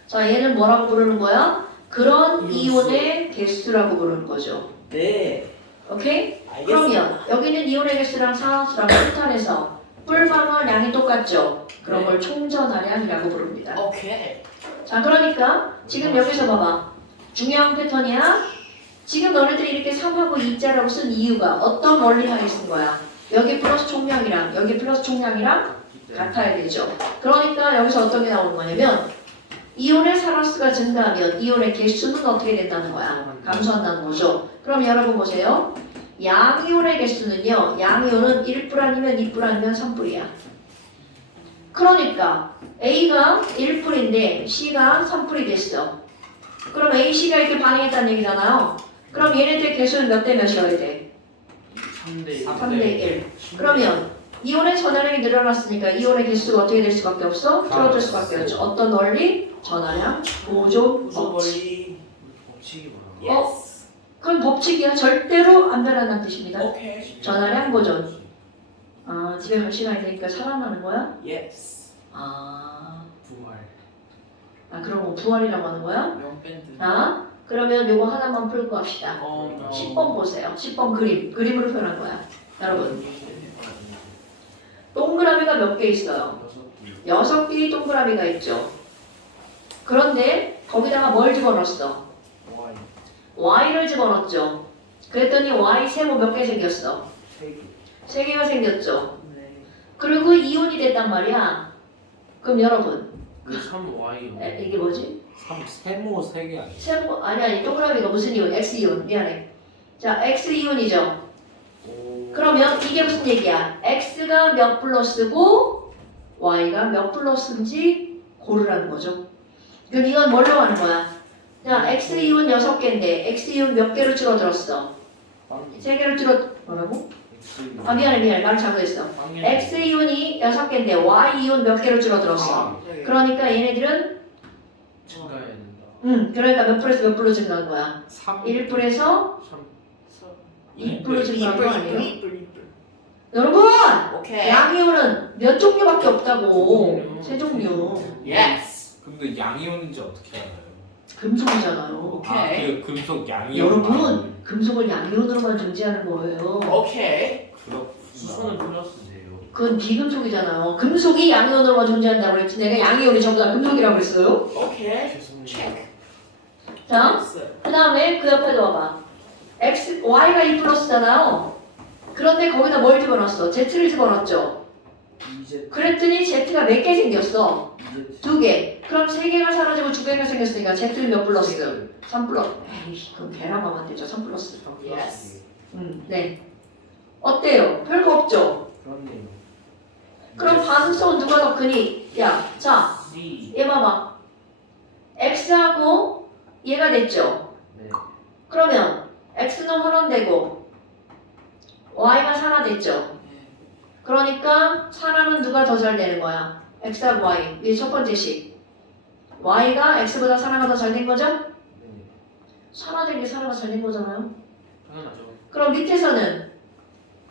자 얘는 뭐라고 부르는 거야? 그런 이온의 개수라고 부르는 거죠. 네. 오케이? 알겠습니다. 그러면 여기는 이온의 개수랑 산화수랑 풀탄에서 뿔방어량이 똑같죠? 그런 걸 총전하량이라고 부릅니다. 오케이. 자 그러니까 지금 여기서 봐봐. 중요한 패턴이야. 지금 너네들이 이렇게 3하고 2자라고 쓴 이유가 어떤 원리하에 쓴 거야? 여기 플러스 총량이랑 여기 플러스 총량이랑 같아야 되죠. 그러니까 여기서 어떤 게 나오는 거냐면 이온의 산화수가 증가하면 이온의 개수는 어떻게 된다는 거야? 감소한다는 거죠. 그럼 여러분 보세요. 양이온의 개수는요. 양이온은 1뿔 아니면 2뿔 아니면 3뿔이야. 그러니까 A가 1뿔인데 C가 3뿔이 됐어. 그럼 A, C가 이렇게 반응했다는 얘기잖아요. 그럼 얘네들 개수는 몇 대 몇이어야 돼? 3대 3대 1. 그러면 이온의 전하량이 늘어났으니까 이온의 개수가 어떻게 될 수밖에 없어? 줄어들 수밖에 없죠. 어떤 원리? 전하량, 보존, 우선 법칙. 멀리. 법칙이 뭐야? 예스. 그건 법칙이야. 절대로 안 변한다는 뜻입니다. 오케이. 전하량 보존. 아, 집에 갈 시간이 되니까 살아나는 거야? 예스. 아, 부활. 그런 거 부활이라고 하는 거야? 명밴드. 자, 그러면 요거 하나만 풀고 합시다. 10번 보세요. 10번 그림으로 표현한 거야. 여러분, 동그라미가 몇 개 있어요? 6개. 6개의 동그라미가 있죠. 그런데 거기다가 뭘 집어넣었어? Y. Y를 집어넣었죠. 그랬더니 Y 세모 몇 개 생겼어? 3개. 3개가 생겼죠. 네. 그리고 이온이 됐단 말이야. 그럼 여러분, 3Y. 이게 뭐지? 세모 3개 아니야? 세모 아니 동그라미가 무슨 이온? X 이온. 미안해. 자, X 이온이죠. 그러면 이게 무슨 얘기야? X가 몇 플러스고 Y가 몇 플러스인지 고르라는 거죠. 그럼 이건 뭘로 가는 거야? 자, X 이온 6개인데 X 이온 몇 개로 줄어들었어? 3개로 뭐라고? 아 미안해 말을 잘못했어. X 이온이 6개인데 Y 이온 몇 개로 줄어들었어? 그러니까 얘네들은 증가해야 된다. 그러니까 몇 프로에서 몇 프로 증가한 거야? 3. 1%에서 2% 증가한 거 아니에요? 이뿔. 여러분! 오케이. 양이온은 몇 종류밖에 없다고. 세 종류. 예스. 근데 양이온인지 어떻게 알아요? 금속이잖아요. 오케이. 그 금속 양이온. 여러분, 금속을 양이온으로만 존재하는 거예요. 오케이. 수소는 플러스인데요. 그건 비금속이잖아요. 금속이 양이온으로만 존재한다고 그랬지. 내가 양이온이 전부 다 금속이라고 했어요. 오케이. 죄송해요. 체크. 자, 됐어. 그 다음에 그 옆에도 와봐. Y가 2 플러스잖아요. 그런데 거기다 뭘 집어넣었어? Z를 집어넣었죠. 이제 그랬더니 Z가 몇 개 생겼어? 이제 2개. 그럼 3개가 사라지고 2개가 생겼으니까 Z는 몇 플러스? 3 플러스. 에이, 그건 계란만 안 되죠. 3 플러스. Yes. 네. 어때요? 별거 없죠? 그렇네요. 그럼 반응성은 누가 더 크니? 야, 자, D. 얘 봐봐. X하고 얘가 됐죠? 네. 그러면 X는 환원되고 Y가 산화됐죠? 그러니까 산화는 누가 더 잘 되는 거야? X하고 Y. 이게 첫 번째 식. Y가 X보다 산화가 더 잘 된 거죠? 네. 산화된 게 산화가 잘 된 거잖아요. 당연하죠. 그럼 밑에서는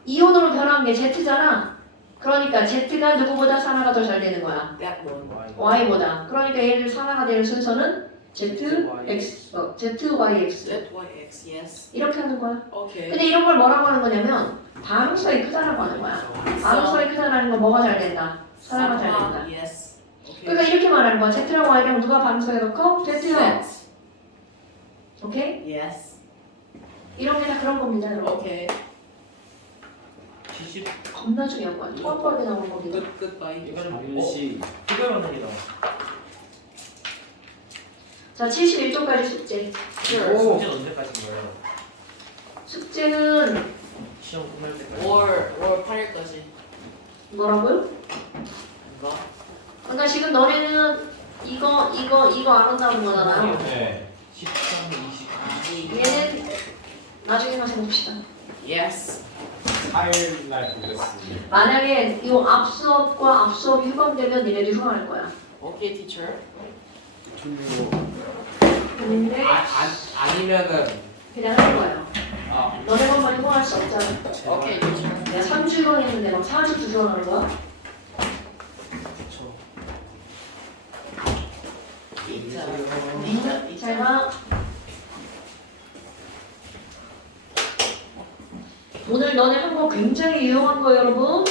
이온으로 변한 게 Z잖아. 그러니까 Z가 누구보다 산화가 더 잘 되는 거야. That one. Y보다. 그러니까 얘들 산화가 되는 순서는 ZYX. ZYX. Yes. 이렇게 하는 거야. 오케이. 근데 이런 걸 뭐라고 하는 거냐면 반응성이 크다라고 하는 거야. 반응성이 크다라는 건 뭐가 잘 된다? 산화가 잘 된다. Yes. 오케이. 그러니까 이렇게 말하는 거야. Z랑 Y랑 누가 반응성이 더 커? Z요. Z. 오케이? Yes. 이런 게 다 그런 겁니다, 여러분. 오케이. 70. 겁나 중요한 거야. 뻔뻔하게 나오는 겁니다. 끝 바이. 이거는 일시 피겨면이다. 자, 71쪽까지 숙제. Sure. 오. 숙제는 언제까지인가요? 숙제는 시험 끝날 때까지. 5월 8일까지. 뭐라고요? 뭔가? 그러니까 지금 너네는 이거 안 한다는 거잖아요. 네. 13, 20. 얘는 나중에 가서 봅시다. Yes. 4일 날 보겠습니다. 만약에 이 앞수업과 앞수업이 휴강되면 니네들 휴강할 거야. 오케이, teacher. 근데 아니면은 그냥 할 거예요. 아 너네 것만 휴강할 수 없잖아. 오케이, teacher. 내가 3주 휴강했는데 막 4주 휴강하는 거야? 그쵸. 이자. 잘 봐. 오늘 너네 한 거 굉장히 유용한 거 여러분.